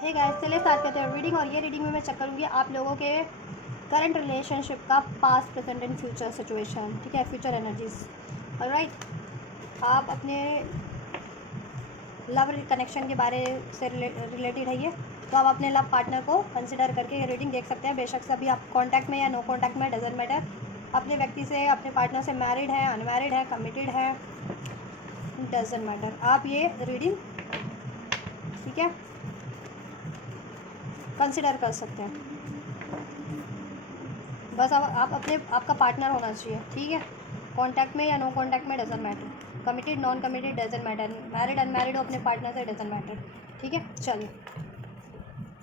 Hey guys, चलिए start करते हैं रीडिंग। और ये रीडिंग में मैं चेक करूँगी आप लोगों के करंट रिलेशनशिप का past, present and future situation. ठीक है, फ्यूचर एनर्जीज। ऑलराइट, आप अपने लव कनेक्शन के बारे से रिलेटेड है ये, तो आप अपने लव पार्टनर को कंसिडर करके ये रीडिंग देख सकते हैं। बेशक से अभी आप कांटेक्ट में या नो कांटेक्ट में, डजेंट मैटर। अपने व्यक्ति से, अपने पार्टनर से मैरिड है, अनमैरिड है, कमिटेड है, डजेंट मैटर। आप ये रीडिंग, ठीक है, कंसिडर कर सकते हैं। बस अब आप अपने, आपका पार्टनर होना चाहिए। ठीक है, कांटेक्ट में या नो कांटेक्ट में, doesn't matter. Committed, non committed, doesn't matter. Married, unmarried हो अपने पार्टनर से, डजेंट मैटर। ठीक है, चलिए।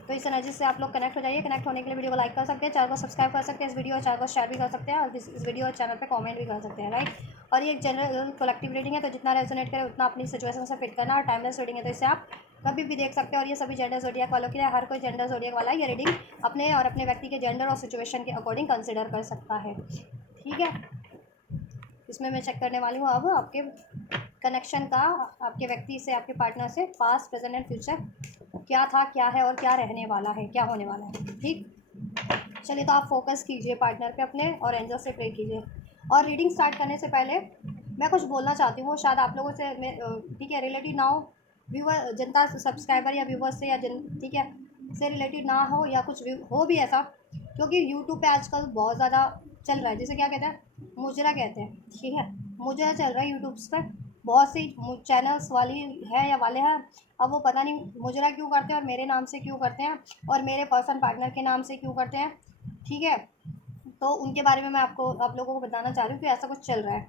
तो इस एनर्जी से आप लोग कनेक्ट हो जाइए। कनेक्ट होने के लिए वीडियो को लाइक कर सकते हैं, चैनल को सब्सक्राइब कर सकते हैं, इस वीडियो और चैनल को शेयर भी कर सकते हैं, और इस वीडियो और चैनल पे कमेंट भी कर सकते हैं। राइट, और ये एक जनरल कलेक्टिव रीडिंग है, तो जितना रेजोनेट करे उतना अपनी सिचुएशन से फिट करना। और टाइमलेस रीडिंग है, तो इसे आप कभी भी देख सकते हैं। और ये सभी जेंडर जोडियक वालों के लिए, हर कोई जेंडर जोडियक वाला ये रीडिंग अपने और अपने व्यक्ति के जेंडर और सिचुएशन के अकॉर्डिंग कंसिडर कर सकता है। ठीक है, इसमें मैं चेक करने वाली हूँ अब आपके कनेक्शन का, आपके व्यक्ति से, आपके पार्टनर से, पास्ट, प्रेजेंट एंड फ्यूचर क्या था, क्या है और क्या रहने वाला है, क्या होने वाला है। ठीक, चलिए। तो आप फोकस कीजिए पार्टनर पे अपने, और एंजल से प्रे कीजिए। और रीडिंग स्टार्ट करने से पहले मैं कुछ बोलना चाहती हूँ, शायद आप लोगों से ठीक है, रिलेटेड ना हो, व्यूवर, जनता, सब्सक्राइबर या व्यूवर्स से, या ठीक है, से रिलेटेड ना हो, या कुछ हो भी ऐसा, क्योंकि यूट्यूब पे आजकल बहुत ज़्यादा चल रहा है, जैसे क्या कहते हैं, मुजरा कहते हैं। ठीक है, मुजरा चल रहा है यूट्यूब पर, बहुत सी चैनल्स वाली है या वाले हैं। अब वो पता नहीं मुजरा क्यों करते हैं, और मेरे नाम से क्यों करते हैं, और मेरे पर्सन पार्टनर के नाम से क्यों करते हैं। ठीक है, तो उनके बारे में मैं आपको, आप लोगों को बताना चाह रही हूँ कि ऐसा कुछ चल रहा है।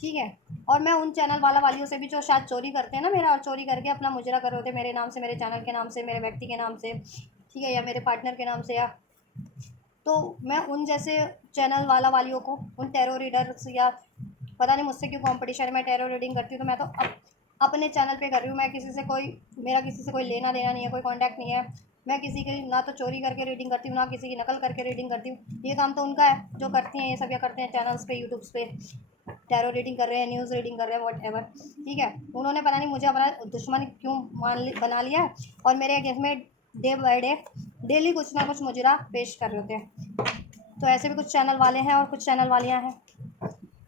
ठीक है, और मैं उन चैनल वालियों से भी जो शायद चोरी करते हैं ना मेरा, और चोरी करके अपना मुजरा कर रहे होते मेरे नाम से, मेरे चैनल के नाम से, मेरे व्यक्ति के नाम से, ठीक है, या मेरे पार्टनर के नाम से, या तो मैं उन जैसे चैनल वालियों को, उन टैरो रीडर्स, या पता नहीं मुझसे क्यों कंपटीशन में टैरो रीडिंग करती हूँ, तो मैं तो अपने चैनल पे कर रही हूँ। मैं किसी से कोई, मेरा किसी से कोई लेना देना नहीं है, कोई कांटेक्ट नहीं है। मैं किसी की ना तो चोरी करके रीडिंग करती हूँ, ना किसी की नकल करके रीडिंग करती हूँ। ये काम तो उनका है जो करती हैं, ये सब या करते हैं चैनल्स पे, यूट्यूब्स पे टैरो रीडिंग कर रहे हैं, न्यूज़ रीडिंग कर रहे हैं, वॉट एवर। ठीक है, उन्होंने पता नहीं मुझे अपना दुश्मन क्यों बना लिया, और मेरे अगेंस्ट में डे बाई डे डेली कुछ ना कुछ मुजरा पेश कर रहे होते हैं। तो ऐसे भी कुछ चैनल वाले हैं और कुछ चैनल वालियाँ हैं।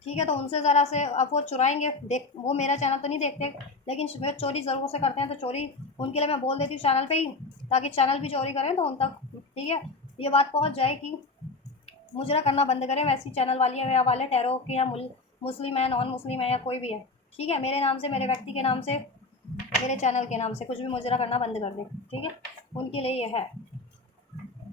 ठीक है, तो उनसे ज़रा से अब वो चुराएंगे, देख, वो मेरा चैनल तो नहीं देखते, लेकिन वे चोरी ज़रूर से करते हैं। तो चोरी उनके लिए मैं बोल देती हूँ चैनल पे ही, ताकि चैनल भी चोरी करें तो उन तक, ठीक है, ये बात पहुँच जाए कि मुजरा करना बंद करें। वैसी चैनल वाली है या वाले टैरो के, या मुस्लिम है, नॉन मुस्लिम है, या कोई भी है। ठीक है, मेरे नाम से, मेरे व्यक्ति के नाम से, मेरे चैनल के नाम से कुछ भी मुजरा करना बंद कर दें। ठीक है, उनके लिए ये है,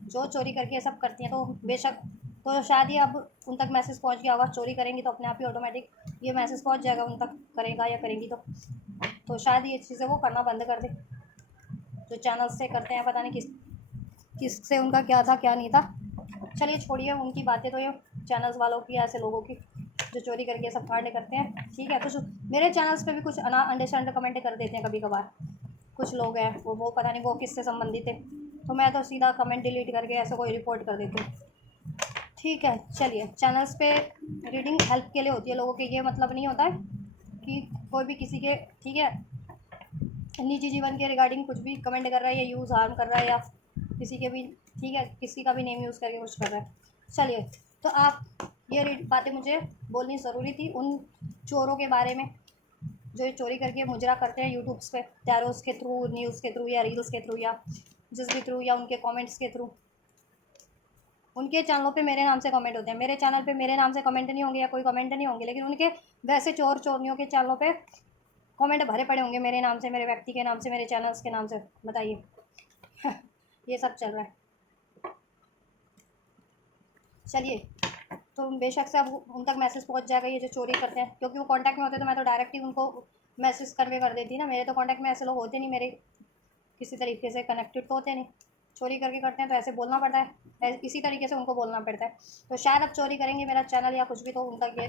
जो चोरी करके ये सब करती हैं। तो बेशक, तो शायद ही अब उन तक मैसेज पहुंच गया होगा। चोरी करेंगी तो अपने आप ही ऑटोमेटिक ये मैसेज पहुंच जाएगा उन तक, करेगा या करेंगी तो शायद ये चीज़ें वो करना बंद कर दे, जो चैनल से करते हैं। पता नहीं किससे उनका क्या था, क्या नहीं था। चलिए छोड़िए उनकी बातें, तो ये चैनल्स वालों की, ऐसे लोगों की जो चोरी करके सब कांड करते हैं। ठीक है, कुछ मेरे चैनल्स पे भी कुछ अंडरस्टैंड कमेंट कर देते हैं कभी कभार, कुछ लोग हैं, वो पता नहीं वो किससे संबंधित है, तो मैं तो सीधा कमेंट डिलीट करके ऐसे कोई रिपोर्ट कर देती हूँ। ठीक है, चलिए। चैनल्स पे रीडिंग हेल्प के लिए होती है लोगों के, ये मतलब नहीं होता है कि कोई भी किसी के, ठीक है, निजी जीवन के रिगार्डिंग कुछ भी कमेंट कर रहा है, या यूज़ हार्म कर रहा है, या किसी के भी, ठीक है, किसी का भी नेम यूज़ करके कुछ कर रहा है। चलिए, तो आप ये बातें मुझे बोलनी ज़रूरी थी उन चोरों के बारे में, जो ये चोरी करके मुजरा करते हैं यूट्यूब्स पे, टैरोस के थ्रू, न्यूज़ के थ्रू, या रील्स के थ्रू, या जिस भी थ्रू, या उनके कमेंट्स के थ्रू। उनके चैनलों पे मेरे नाम से कमेंट होते हैं, मेरे चैनल पे मेरे नाम से कमेंट नहीं होंगे, या कोई कमेंट नहीं होंगे, लेकिन उनके वैसे चोर चोरनियों के चैनलों पे कमेंट भरे पड़े होंगे मेरे नाम से, मेरे व्यक्ति के नाम से, मेरे चैनल्स के नाम से। बताइए ये सब चल रहा है। चलिए, तो बेशक से अब उन तक मैसेज पहुंच जाएगा, ये जो चोरी करते हैं, क्योंकि वो कांटेक्ट में होते हैं, तो मैं तो डायरेक्ट ही उनको मैसेज कन्वे कर देती ना। मेरे तो कांटेक्ट में ऐसे लोग होते नहीं, मेरे किसी तरीके से कनेक्टेड तो होते नहीं। चोरी करके करते हैं तो ऐसे बोलना पड़ता है, इसी तरीके से उनको बोलना पड़ता है। तो शायद अब चोरी करेंगे मेरा चैनल या कुछ भी, तो उन तक ये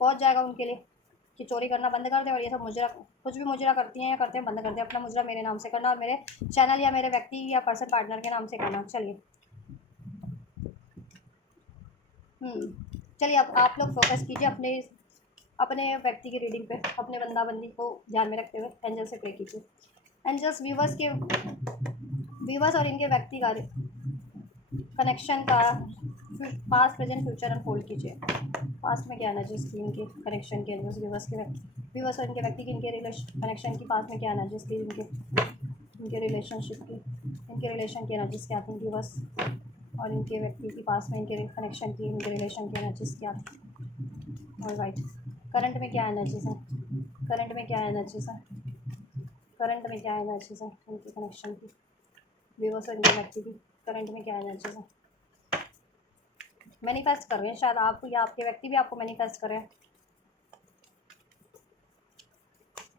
पहुँच जाएगा उनके लिए कि चोरी करना बंद कर दें, और ये सब मुजरा, कुछ भी मुजरा करती हैं या करते हैं, बंद कर दें। अपना मुजरा मेरे नाम से करना, और मेरे चैनल या मेरे व्यक्ति या पर्सन पार्टनर के नाम से करना। चलिए, चलिए, अब आप लोग फोकस कीजिए अपने अपने व्यक्ति की रीडिंग पे, अपने बंदा बंदी को ध्यान में रखते हुए एंजल से प्रे कीजिए। एंड जस्ट व्यूवर्स और इनके व्यक्ति का कनेक्शन का पास्ट प्रेजेंट फ्यूचर अनफोल्ड कीजिए। पास्ट में क्या एनर्जीज थी इनके कनेक्शन के, व्यूवर्स और इनके व्यक्ति की इनके कनेक्शन की पास्ट में क्या एनर्जीज थी इनके रिलेशनशिप की, इनके रिलेशन की एनर्जीज क्या थी व्यूवर्स और इनके व्यक्ति की पास में इनके कनेक्शन की इनके रिलेशन की एनर्जीज क्या थी। ऑलराइट, करंट में क्या एनर्जीज हैं, करंट में क्या एनर्जीज हैं, करंट में क्या एनर्जीज हैं इनके कनेक्शन की, व्यूवर्स और इनके व्यक्ति की करंट में क्या एनर्जीज हैं। मैनिफेस्ट कर रहे हैं शायद आप या आपके व्यक्ति भी आपको मैनिफेस्ट कर रहे हैं।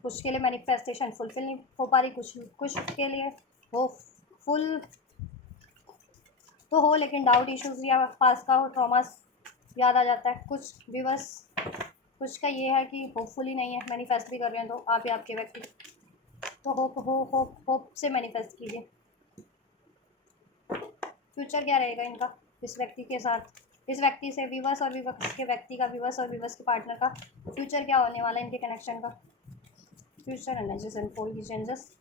कुछ के लिए मैनिफेस्टेशन फुलफिल नहीं हो पा रही, कुछ के लिए वो फुल तो हो, लेकिन डाउट इश्यूज या पास का हो ट्रॉमास याद आ जाता है। कुछ व्यूवर्स कुछ का ये है कि होपफुली नहीं है, मैनिफेस्ट भी कर रहे हैं तो आप या आपके व्यक्ति तो होप से मैनिफेस्ट कीजिए। फ्यूचर क्या रहेगा इनका इस व्यक्ति के साथ, इस व्यक्ति से व्यूवर्स और व्यूवर्स के व्यक्ति का, व्यूवर्स और व्यूवर्स के पार्टनर का फ्यूचर क्या होने वाला है इनके कनेक्शन का। फ्यूचर एनर्जीज एंड फोल्ड की चेंजेस।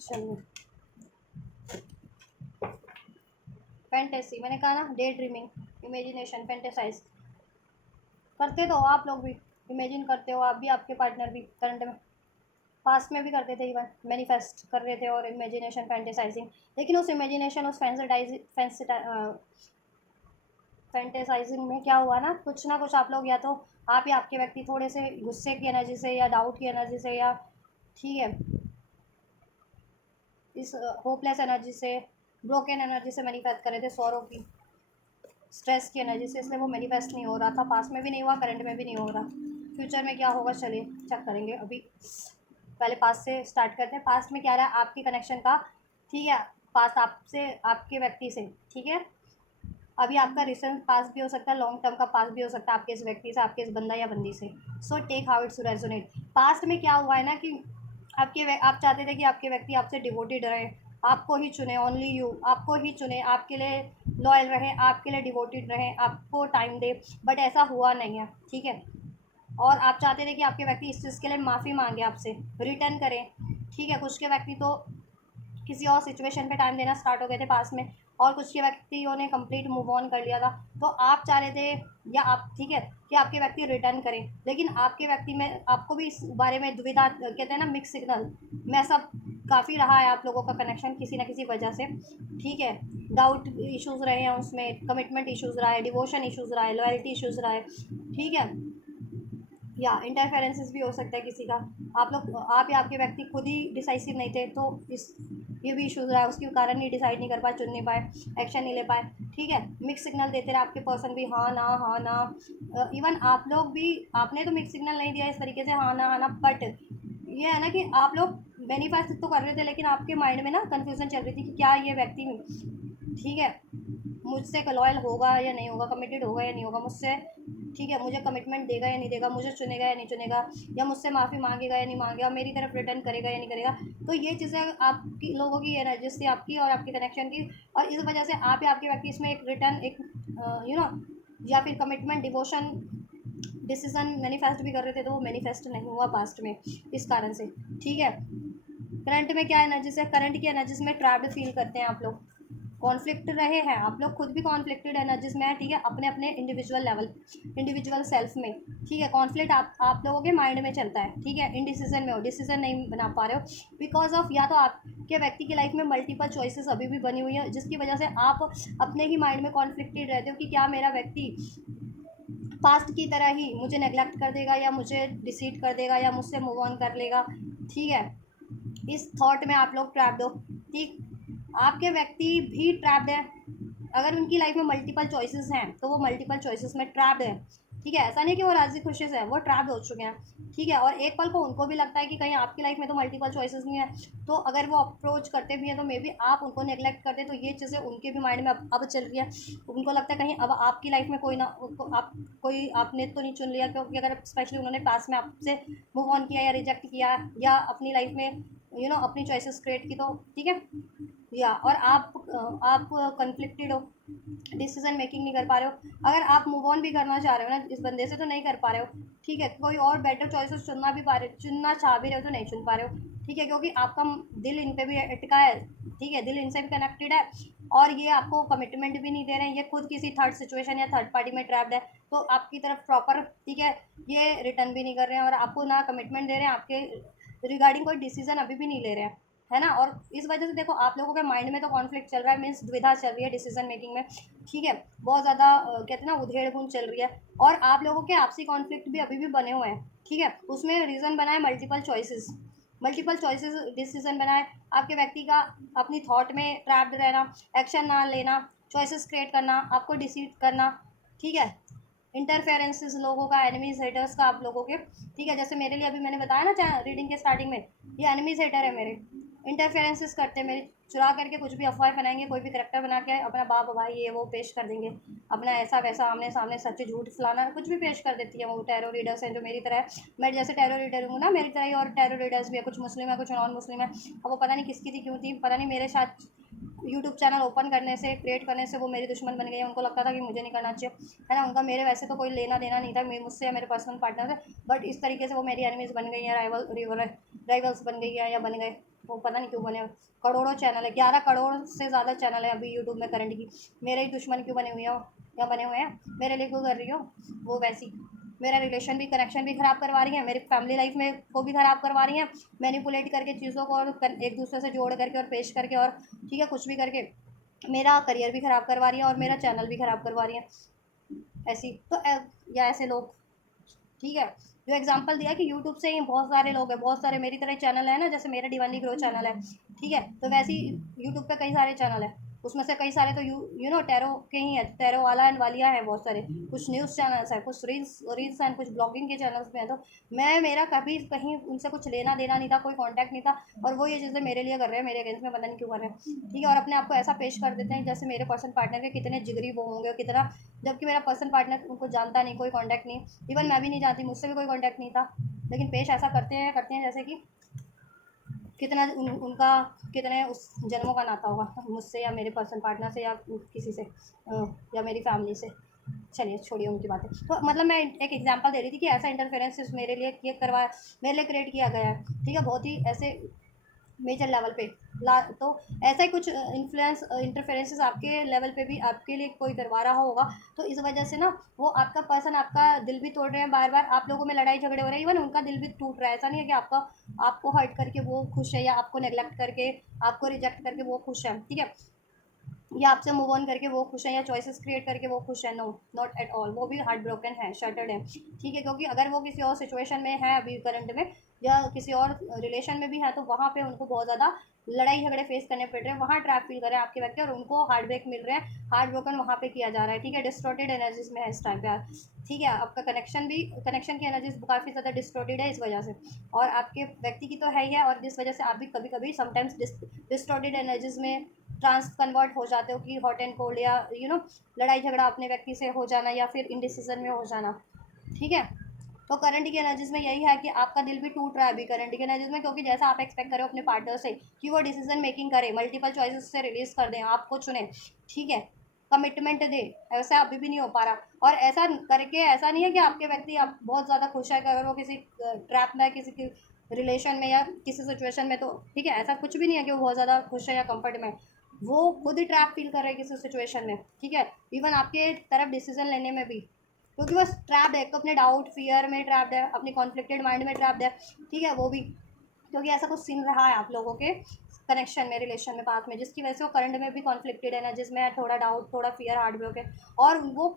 चलिए, फैंटेसी मैंने कहा ना, डे ड्रीमिंग, इमेजिनेशन, फैंटेसाइज करते तो आप लोग भी, इमेजिन करते हो आप भी, आपके पार्टनर भी करंट में, पास्ट में भी करते थे, इवन मैनिफेस्ट कर रहे थे और इमेजिनेशन फैंटेसाइजिंग। लेकिन उस इमेजिनेशन उस फैंटेसाइजिंग में क्या हुआ ना कुछ आप लोग या तो आप या आपके व्यक्ति थोड़े से गुस्से की एनर्जी से या डाउट की एनर्जी से या ठीक है इस होपलेस एनर्जी से, ब्रोकन एनर्जी से मैनिफेस्ट कर रहे थे, सौरों की, स्ट्रेस की एनर्जी से, इसलिए वो मैनिफेस्ट नहीं हो रहा था, पास्ट में भी नहीं हुआ, करंट में भी नहीं हो रहा। फ्यूचर में क्या होगा चलिए चेक करेंगे। अभी पहले पास्ट से स्टार्ट करते हैं। पास्ट में क्या रहा है आपके कनेक्शन का, ठीक है, पास्ट आपसे आपके व्यक्ति से, ठीक है, अभी आपका रिसेंट पास भी हो सकता है, लॉन्ग टर्म का पास भी हो सकता है आपके इस व्यक्ति से, आपके इस बंदा या बंदी से। So take how it's resonate. Past में क्या हुआ है ना कि आप चाहते थे कि आपके व्यक्ति आपसे डिवोटेड रहे, आपको ही चुने, ओनली यू, आपको ही चुने, आपके लिए लॉयल रहे, आपके लिए डिवोटेड रहे, आपको टाइम दे, बट ऐसा हुआ नहीं है, ठीक है। और आप चाहते थे कि आपके व्यक्ति इस चीज़ के लिए माफ़ी मांगे आपसे, रिटर्न करें, ठीक है। कुछ के व्यक्ति तो किसी और सिचुएशन पे टाइम देना स्टार्ट हो गए थे पास में, और कुछ के व्यक्तियों ने कंप्लीट मूव ऑन कर लिया था। तो आप चाह रहे थे या आप, ठीक है, कि आपके व्यक्ति रिटर्न करें, लेकिन आपके व्यक्ति में आपको भी इस बारे में दुविधा, कहते हैं ना मिक्स सिग्नल में सब काफ़ी रहा है आप लोगों का कनेक्शन किसी ना किसी वजह से, ठीक है। डाउट इश्यूज़ रहे हैं उसमें, कमिटमेंट इश्यूज़ रहा है, डिवोशन इश्यूज़ रहा है, लॉयल्टी इश्यूज़ रहा है, ठीक है, या इंटरफेरेंसेस भी हो सकता है किसी का। आप या आपके व्यक्ति खुद ही डिसाइसिव नहीं थे, तो इस ये भी इशूज़ रहा है, उसके कारण नहीं डिसाइड नहीं कर पाए, चुन नहीं पाए, एक्शन नहीं ले पाए, ठीक है। मिक्स सिग्नल देते रहे आपके पर्सन भी, हाँ ना। इवन आप लोग भी, आपने तो मिक्स सिग्नल नहीं दिया इस तरीके से हाँ ना, बट ये है ना कि आप लोग मैनिफेस्ट तो कर रहे थे, लेकिन आपके माइंड में ना कन्फ्यूजन चल रही थी कि क्या ये व्यक्ति, ठीक है, मुझसे लॉयल होगा या नहीं होगा, कमिटेड होगा या नहीं होगा मुझसे, ठीक है, मुझे कमिटमेंट देगा या नहीं देगा, मुझे चुनेगा या नहीं चुनेगा, या मुझसे माफ़ी मांगेगा या नहीं मांगेगा, मेरी तरफ रिटर्न करेगा या नहीं करेगा। तो ये चीज़ें आपकी लोगों की एनर्जी थी, आपकी और आपके कनेक्शन की, और इस वजह से आप या आपके व्यक्ति इसमें एक रिटर्न, एक या फिर कमिटमेंट, डिवोशन, डिसीजन मैनिफेस्ट भी कर रहे थे, तो वो मैनिफेस्ट नहीं हुआ पास्ट में इस कारण से, ठीक है। करंट में क्या एनर्जीज है, करंट की एनर्जीज में ट्रैप्ड फील करते हैं आप लोग, कॉन्फ्लिक्ट रहे हैं आप लोग, खुद भी कॉन्फ्लिक्टेड एनर्जीज में है, ठीक है, अपने अपने इंडिविजुअल लेवल, इंडिविजुअल सेल्फ में, ठीक है। कॉन्फ्लिक्ट आप लोगों के माइंड में चलता है, ठीक है, इनडिसीजन में हो, डिसीजन नहीं बना पा रहे हो बिकॉज ऑफ, या तो आपके व्यक्ति की लाइफ में मल्टीपल चॉइसेस अभी भी बनी हुई है, जिसकी वजह से आप अपने ही माइंड में कॉन्फ्लिक्टेड रहते हो कि क्या मेरा व्यक्ति पास्ट की तरह ही मुझे नेग्लेक्ट कर देगा, या मुझे डिसीड कर देगा, या मुझसे मूव ऑन कर लेगा, ठीक है। इस थॉट में आप लोग ट्रैप्ड हो, ठीक। आपके व्यक्ति भी ट्रैप्ड है, अगर उनकी लाइफ में मल्टीपल चॉइसेस हैं तो वो मल्टीपल चॉइसेस में ट्रैप्ड है, ठीक है। ऐसा नहीं कि वो राजी खुशी से है, वो ट्रैप्ड हो चुके हैं, ठीक है। और एक पल को उनको भी लगता है कि कहीं आपकी लाइफ में तो मल्टीपल चॉइसेस नहीं है, तो अगर वो अप्रोच करते भी हैं तो मे बी आप उनको नेग्लेक्ट करते, तो ये चीज़ें उनके भी माइंड में अब चल रही है। उनको लगता है कहीं अब आपकी लाइफ में कोई ना, आप कोई आपने तो नहीं चुन लिया, क्योंकि अगर स्पेशली उन्होंने पास में आपसे मूव ऑन किया या रिजेक्ट किया, या अपनी लाइफ में अपनी चॉइसेस क्रिएट की, तो ठीक है, या और आप कन्फ्लिक्टेड हो, डिसीजन मेकिंग नहीं कर पा रहे हो। अगर आप मूव ऑन भी करना चाह रहे हो ना इस बंदे से तो नहीं कर पा रहे हो, ठीक है, कोई और बेटर चॉइसेस चुनना चाह भी रहे हो तो नहीं चुन पा रहे हो, ठीक है, क्योंकि आपका दिल इन पे भी अटका है, ठीक है, दिल इनसे भी कनेक्टेड है, और ये आपको कमिटमेंट भी नहीं दे रहे हैं, ये खुद किसी थर्ड सिचुएशन या थर्ड पार्टी में ट्रैप्ड है, तो आपकी तरफ प्रॉपर, ठीक है, ये रिटर्न भी नहीं कर रहे हैं और आपको ना कमिटमेंट दे रहे हैं, आपके रिगार्डिंग कोई डिसीजन अभी भी नहीं ले रहे हैं, है ना। और इस वजह से देखो आप लोगों के माइंड में तो कॉन्फ्लिक्ट चल रहा है, मीन्स द्विधा चल रही है डिसीजन मेकिंग में, ठीक है, बहुत ज़्यादा कहते हैं ना उधेड़ बुन चल रही है, और आप लोगों के आपसी कॉन्फ्लिक्ट भी अभी भी बने हुए हैं, ठीक है, उसमें रीज़न बना है मल्टीपल चॉइसेस डिसीजन बना है, आपके व्यक्ति का अपनी थॉट में ट्रैप्ड रहना, एक्शन ना लेना, चॉइसेस क्रिएट करना, आपको डिसीव करना, ठीक है, इंटरफेरेंसेस लोगों का, एनिमीज हेटर्स का आप लोगों के, ठीक है, जैसे मेरे लिए अभी मैंने बताया ना रीडिंग के स्टार्टिंग में, ये एनिमीज हेटर है मेरे, इंटरफेरेंसेस करते हैं मेरे, चुरा करके कुछ भी अफवाह बनाएंगे, कोई भी करेक्टर बना के अपना बाप भाई ये वो पेश कर देंगे, अपना ऐसा वैसा आमने सामने सच झूठ फलाना कुछ भी पेश कर देती है वो टैरो रीडर्स हैं जो मेरी तरह है, मैं जैसे टैरो रीडर हूँ ना मेरी तरह ही और टैरो रीडर्स भी है, कुछ मुस्लिम है कुछ नॉन मुस्लिम है, अब वो पता नहीं किसकी थी क्यों थी, पता नहीं मेरे साथ यूट्यूब चैनल ओपन करने से क्रिएट करने से वो मेरी दुश्मन बन गई है, उनको लगता था कि मुझे नहीं करना चाहिए, है ना, उनका मेरे वैसे तो कोई लेना देना नहीं था मुझसे या मेरे पर्सनल पार्टनर से, बट इस तरीके से वो मेरी एनिमीज बन गई हैं, राइवल्स बन गई है या बन गए, वो पता नहीं क्यों बने, करोड़ों चैनल है, 11 करोड़ से ज़्यादा चैनल है अभी यूट्यूब में करंट की, मेरे ही दुश्मन क्यों बने हुए हो या बने हुए हैं, मेरे लिए क्यों कर रही हो वो वैसी, मेरा रिलेशन भी कनेक्शन भी ख़राब करवा रही है, मेरी फैमिली लाइफ में को भी ख़राब करवा रही हैं, मैनिपुलेट करके चीज़ों को और एक दूसरे से जोड़ करके और पेश करके और ठीक है कुछ भी करके मेरा करियर भी ख़राब करवा रही है और मेरा चैनल भी ख़राब करवा रही है, ऐसी तो या ऐसे लोग, ठीक है, जो एग्जांपल दिया कि यूट्यूब से ही बहुत सारे लोग हैं, बहुत सारे मेरी तरह चैनल है ना, जैसे मेरा डिवानी ग्रो चैनल है, ठीक है, तो वैसे ही यूट्यूब पे कई सारे चैनल है, उसमें से कई सारे तो यू नो टैरो के ही है, टैरो वाला एंड वालिया है बहुत सारे, कुछ न्यूज़ चैनल्स हैं, कुछ रील्स एंड कुछ ब्लॉगिंग के चैनल्स में है, तो मैं मेरा कभी कहीं उनसे कुछ लेना देना नहीं था, कोई कॉन्टैक्ट नहीं था, और वो ये चीज़ें मेरे लिए कर रहे हैं, मेरे अगेंस्ट में पता नहीं क्यों कर रहे हैं, ठीक है, और अपने आप को ऐसा पेश कर देते हैं जैसे मेरे पर्सन पार्टनर के कितने जिगरी वो होंगे और कितना, जबकि मेरा पर्सन पार्टनर उनको जानता नहीं, कोई कॉन्टैक्ट नहीं, इवन मैं भी नहीं जानती, मुझसे भी कोई कॉन्टैक्ट नहीं था, लेकिन पेश ऐसा करते हैं जैसे कि कितना उनका कितने उस जन्मों का नाता होगा मुझसे या मेरे पर्सन पार्टनर से या किसी से या मेरी फैमिली से, चलिए छोड़िए उनकी बातें, तो मतलब मैं एक एग्जांपल दे रही थी कि ऐसा इंटरफेरेंस मेरे लिए मेरे लिए क्रिएट किया गया है, ठीक है, बहुत ही ऐसे मेजर लेवल पे ला, तो ऐसा ही कुछ इन्फ्लुएंस इंटरफेरेंसेस आपके लेवल पे भी आपके लिए कोई करवा रहा होगा, तो इस वजह से ना वो आपका पर्सन आपका दिल भी तोड़ रहे हैं, बार बार आप लोगों में लड़ाई झगड़े हो रहे हैं, इवन उनका दिल भी टूट रहा है, ऐसा नहीं है कि आपको हर्ट करके वो खुश है या आपको नेग्लेक्ट करके आपको रिजेक्ट करके वो खुश है, ठीक है, या आपसे मूव ऑन करके वो खुश है या चॉइसेस क्रिएट करके वो खुश है, नो नॉट एट ऑल, वो भी हार्ट ब्रोकन है, शटर्ड है, ठीक है, क्योंकि अगर वो किसी और सिचुएशन में है अभी करंट में या किसी और रिलेशन में भी है तो वहाँ पे उनको बहुत ज़्यादा लड़ाई झगड़े फेस करने पड़ रहे हैं, वहाँ ट्रैप फील कर रहे हैं आपके व्यक्ति और उनको हार्ट ब्रेक मिल रहे हैं, हार्ट ब्रोकन वहाँ पे किया जा रहा है, ठीक है, डिस्टॉर्टेड एनर्जीज में है इस टाइम पे यार, ठीक है, आपका कनेक्शन की एनर्जीज काफ़ी ज़्यादा डिस्टॉर्टेड है इस वजह से, और आपके व्यक्ति की तो है ही है, और जिस वजह से आप भी कभी कभी समटाइम्स डिस्टॉर्टेड एनर्जीज में कन्वर्ट हो जाते हो कि हॉट एंड कोल्ड या लड़ाई झगड़ा अपने व्यक्ति से हो जाना या फिर इनडिसीजन में हो जाना, ठीक है, तो करंट की एनर्जीज में यही है कि आपका दिल भी टूट रहा है अभी करंट की एनर्जीज में, क्योंकि जैसा आप एक्सपेक्ट करें अपने पार्टनर से कि वो डिसीजन मेकिंग करे, मल्टीपल चॉइसेस से रिलीज कर दें, आपको चुने, ठीक है, कमिटमेंट दे, ऐसा अभी भी नहीं हो पा रहा, और ऐसा करके ऐसा नहीं है कि आपके व्यक्ति आप बहुत ज़्यादा खुश है कि अगर वो किसी ट्रैप में है किसी की रिलेशन में या किसी सिचुएशन में, तो ठीक है, ऐसा कुछ भी नहीं है कि वो बहुत ज़्यादा खुश है या कंफर्ट में, वो खुद ही ट्रैप फील कर रहे हैं किसी सिचुएशन में, ठीक है, इवन आपके तरफ डिसीजन लेने में भी, क्योंकि वो ट्रैप्ड है, तो अपने डाउट फियर में ट्रैप्ड है, अपने कॉन्फ्लिक्टेड माइंड में ट्रैप्ड है, ठीक है, वो भी क्योंकि ऐसा कुछ सीन रहा है आप लोगों के कनेक्शन में रिलेशन में पास में, जिसकी वजह से वो करंट में भी कॉन्फ्लिक्टेड है ना, जिसमें थोड़ा डाउट थोड़ा फियर हार्ट ब्रोकन, और वो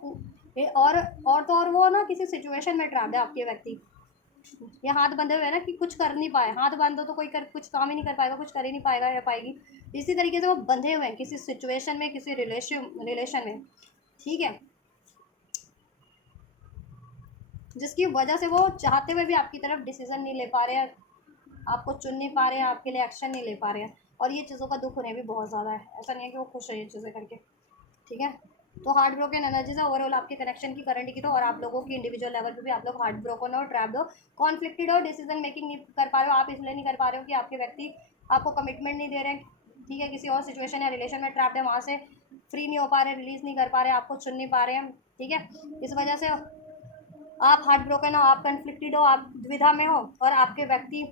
और वो ना किसी सिचुएशन में ट्रैप्ड है आपके व्यक्ति, ये हाथ बंधे हुए हैं ना कि कुछ कर नहीं पाए, हाथ बांधो तो कोई कुछ काम ही नहीं कर पाएगा, कुछ कर ही नहीं पाएगा या पाएगी, इसी तरीके से वो बंधे हुए हैं किसी सिचुएशन में किसी रिलेशन में, ठीक है, जिसकी वजह से वो चाहते हुए भी आपकी तरफ डिसीजन नहीं ले पा रहे हैं, आपको चुन नहीं पा रहे हैं, आपके लिए एक्शन नहीं ले पा रहे हैं, और ये चीज़ों का दुख उन्हें भी बहुत ज़्यादा है, ऐसा नहीं है कि वो खुश है ये चीज़ें करके, ठीक है, तो हार्ट ब्रोकन एनर्जीज है ओवरऑल आपके कनेक्शन की करंट की, तो और आप लोगों की इंडिविजुअल लेवल पे भी आप लोग हार्ट ब्रोकन हो, ट्रैप्ड हो, कॉन्फ्लिक्टेड हो, डिसीजन मेकिंग नहीं कर पा रहे हो, आप इसलिए नहीं कर पा रहे हो कि आपके व्यक्ति आपको कमिटमेंट नहीं दे रहे हैं, ठीक है, किसी और सिचुएशन या रिलेशन में ट्रैप्ड है, वहाँ से फ्री नहीं हो पा रहे, रिलीज़ नहीं कर पा रहे, आपको चुन नहीं पा रहे हैं, ठीक है। इस वजह से आप हार्ट ब्रोकन हो, आप कन्फ्लिक्टेड हो, आप दुविधा में हो, और आपके व्यक्ति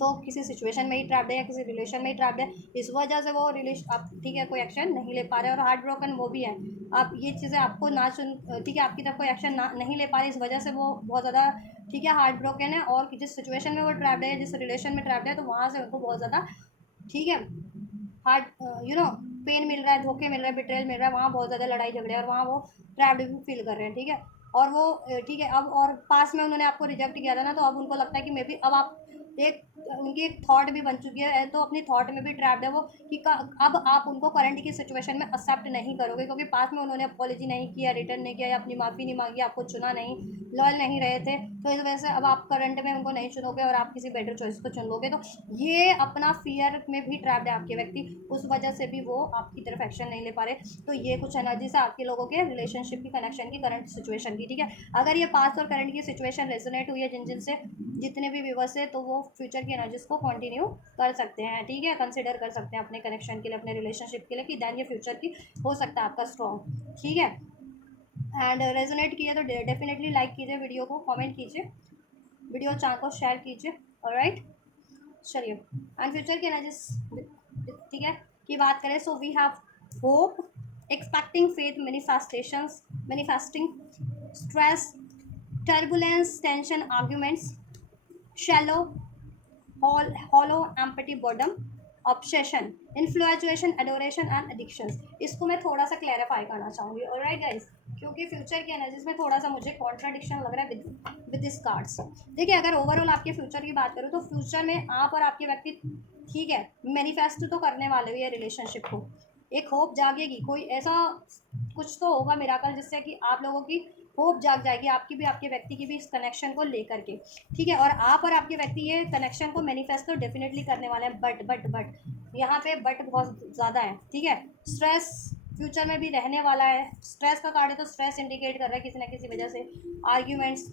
तो किसी सिचुएशन में ही ट्रैप्ड है या किसी रिलेशन में ही ट्रैप्ड है। इस वजह से वो रिलेशन आप, ठीक है, कोई एक्शन नहीं ले पा रहे, और हार्ट ब्रोकन वो भी है। आप ये चीज़ें आपको ना चुन, ठीक है, आपकी तरफ कोई एक्शन ना नहीं ले पा रहे, इस वजह से वो बहुत ज़्यादा, ठीक है, हार्ट ब्रोकन है। और जिस सिचुएशन में वो ट्रैप्ड है, जिस रिलेशन में ट्रैप्ड है, तो वहाँ से उनको बहुत ज़्यादा, ठीक है, हार्ट पेन मिल रहा है, धोखे मिल रहे हैं, बिट्रेयल मिल रहा है, वहाँ बहुत ज़्यादा लड़ाई झगड़े, और वहाँ वो ट्रैप्ड भी फील कर रहे हैं, ठीक है। और वो ठीक है, अब और पास में उन्होंने आपको रिजेक्ट किया था ना, तो अब उनको लगता है कि मे बी अब आप एक उनकी एक थॉट भी बन चुकी है, तो अपनी थॉट में भी ट्रैप्ड है वो कि अब आप उनको करंट की सिचुएशन में एक्सेप्ट नहीं करोगे, क्योंकि पास में उन्होंने अपॉलॉजी नहीं किया, रिटर्न नहीं किया, या अपनी माफ़ी नहीं मांगी, आपको चुना नहीं, लॉयल नहीं रहे थे, तो इस वजह से अब आप करंट में उनको नहीं चुनोगे और आप किसी बेटर चॉइस को चुन लोगे। तो ये अपना फियर में भी ट्रैप्ड है आपके व्यक्ति, उस वजह से भी वो आपकी तरफ एक्शन नहीं ले पा रहे। तो ये कुछ एनर्जी से आपके लोगों के रिलेशनशिप की, कनेक्शन की, करंट सिचुएशन की, ठीक है। अगर ये पास्ट और करंट की सिचुएशन रेजोनेट हुई है जिन जिन से, जितने भी व्यूवर्स है, तो वो फ्यूचर की एनर्जीज को कंटिन्यू कर सकते हैं, ठीक है, कंसिडर कर सकते हैं अपने कनेक्शन के लिए, अपने रिलेशनशिप के लिए, कि दैन ये फ्यूचर की हो सकता है आपका स्ट्रॉन्ग, ठीक है। एंड रेजोनेट किया तो डेफिनेटली लाइक कीजिए वीडियो को, कमेंट कीजिए, वीडियो चैनल को शेयर कीजिए, ऑलराइट। चलिए, एंड फ्यूचर की एनर्जीज, ठीक है, की बात करें, so we have hope, expecting, faith, manifestations, manifesting, stress, turbulence, tension, arguments, shallow, hollow, empty, boredom, obsession, infatuation, adoration and addictions। इसको मैं थोड़ा सा क्लैरिफाई करना चाहूँगी, ऑलराइट गाइस, क्योंकि फ्यूचर की एनर्जीज में थोड़ा सा मुझे कॉन्ट्राडिक्शन लग रहा है विद दिस कार्ड्स। देखिए, अगर ओवरऑल आपके फ्यूचर की बात करूँ, तो फ्यूचर में आप और आपके व्यक्ति, ठीक है, मैनिफेस्ट तो करने वाले हुए रिलेशनशिप को, एक होप जागेगी, कोई ऐसा कुछ तो होगा मिराकल, जिससे कि आप लोगों की होप जाग जाएगी, आपकी भी, आपके व्यक्ति की भी, इस कनेक्शन को लेकर के, ठीक है। और आप और आपके व्यक्ति ये कनेक्शन को मैनिफेस्ट तो डेफिनेटली करने वाले हैं, बट यहाँ पे बट बहुत ज़्यादा है, ठीक है। स्ट्रेस फ्यूचर में भी रहने वाला है, स्ट्रेस का कार्ड है, तो स्ट्रेस इंडिकेट कर रहा है किसी ना किसी वजह से, आर्ग्यूमेंट्स,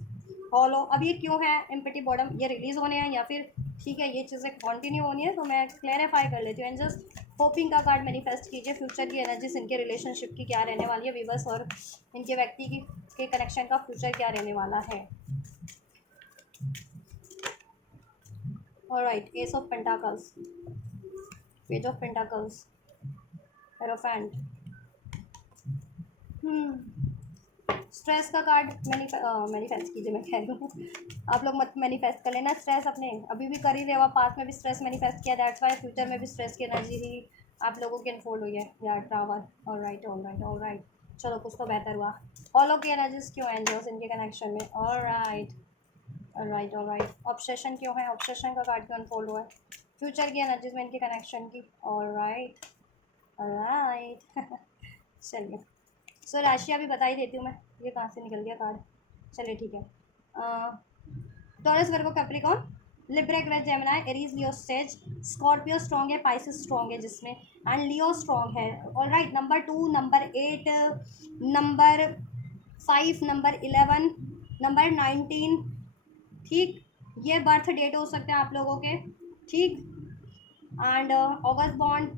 हॉलो, अब ये क्यों है, एम्प्टी बॉटम, ये रिलीज होने हैं या फिर, ठीक है, ये चीज़ें कंटिन्यू होनी है, तो मैं क्लैरिफाई कर लेती हूँ। एंड जस्ट होपिंग का कार्ड मैनिफेस्ट कीजिए, फ्यूचर की एनर्जीज इनके रिलेशनशिप की क्या रहने वाली है वीवर्स, और इनके व्यक्ति की के कनेक्शन का फ्यूचर क्या रहने वाला है। Alright, S of pentacles, page of pentacles, hierophant, stress का कार्ड मैनिफेस्ट कीजिए, मैं कह रही हूँ, आप लोग मत मैनिफेस्ट कर लेना स्ट्रेस, अपने अभी भी कर ही रहे हो, पास्ट में भी स्ट्रेस मैनिफेस्ट किया, दैट्स वाई फ्यूचर में भी स्ट्रेस की एनर्जी ही आप लोगों की अनफोल्ड हुई है यार, ट्रावर। ऑलराइट, चलो कुछ तो बेहतर हुआ। हॉलो की एनर्जीज क्यों एंजल्स इनके कनेक्शन में, ऑलराइट, ऑब्सेशन क्यों है, ऑब्सेशन का कार्ड क्यों अनफोल्ड हुआ है फ्यूचर की एनर्जीज में इनके कनेक्शन की, ऑलराइट। चलिए, सो राशियाँ भी बता ही देती हूँ मैं, ये कहाँ से निकल गया कार्ड, चलिए ठीक है। Taurus, Virgo, Capricorn, Libra, Aquarius, Gemini, Aries, Leo, सेज, स्कॉर्पियो स्ट्रॉन्ग है, पाइसेस स्ट्रॉन्ग है जिसमें, एंड लियो स्ट्रॉन्ग है, alright. Number 2, number 8, number 5, number 11, number 19, ठीक, ये बर्थ डेट हो सकते हैं आप लोगों के, ठीक। And August bond,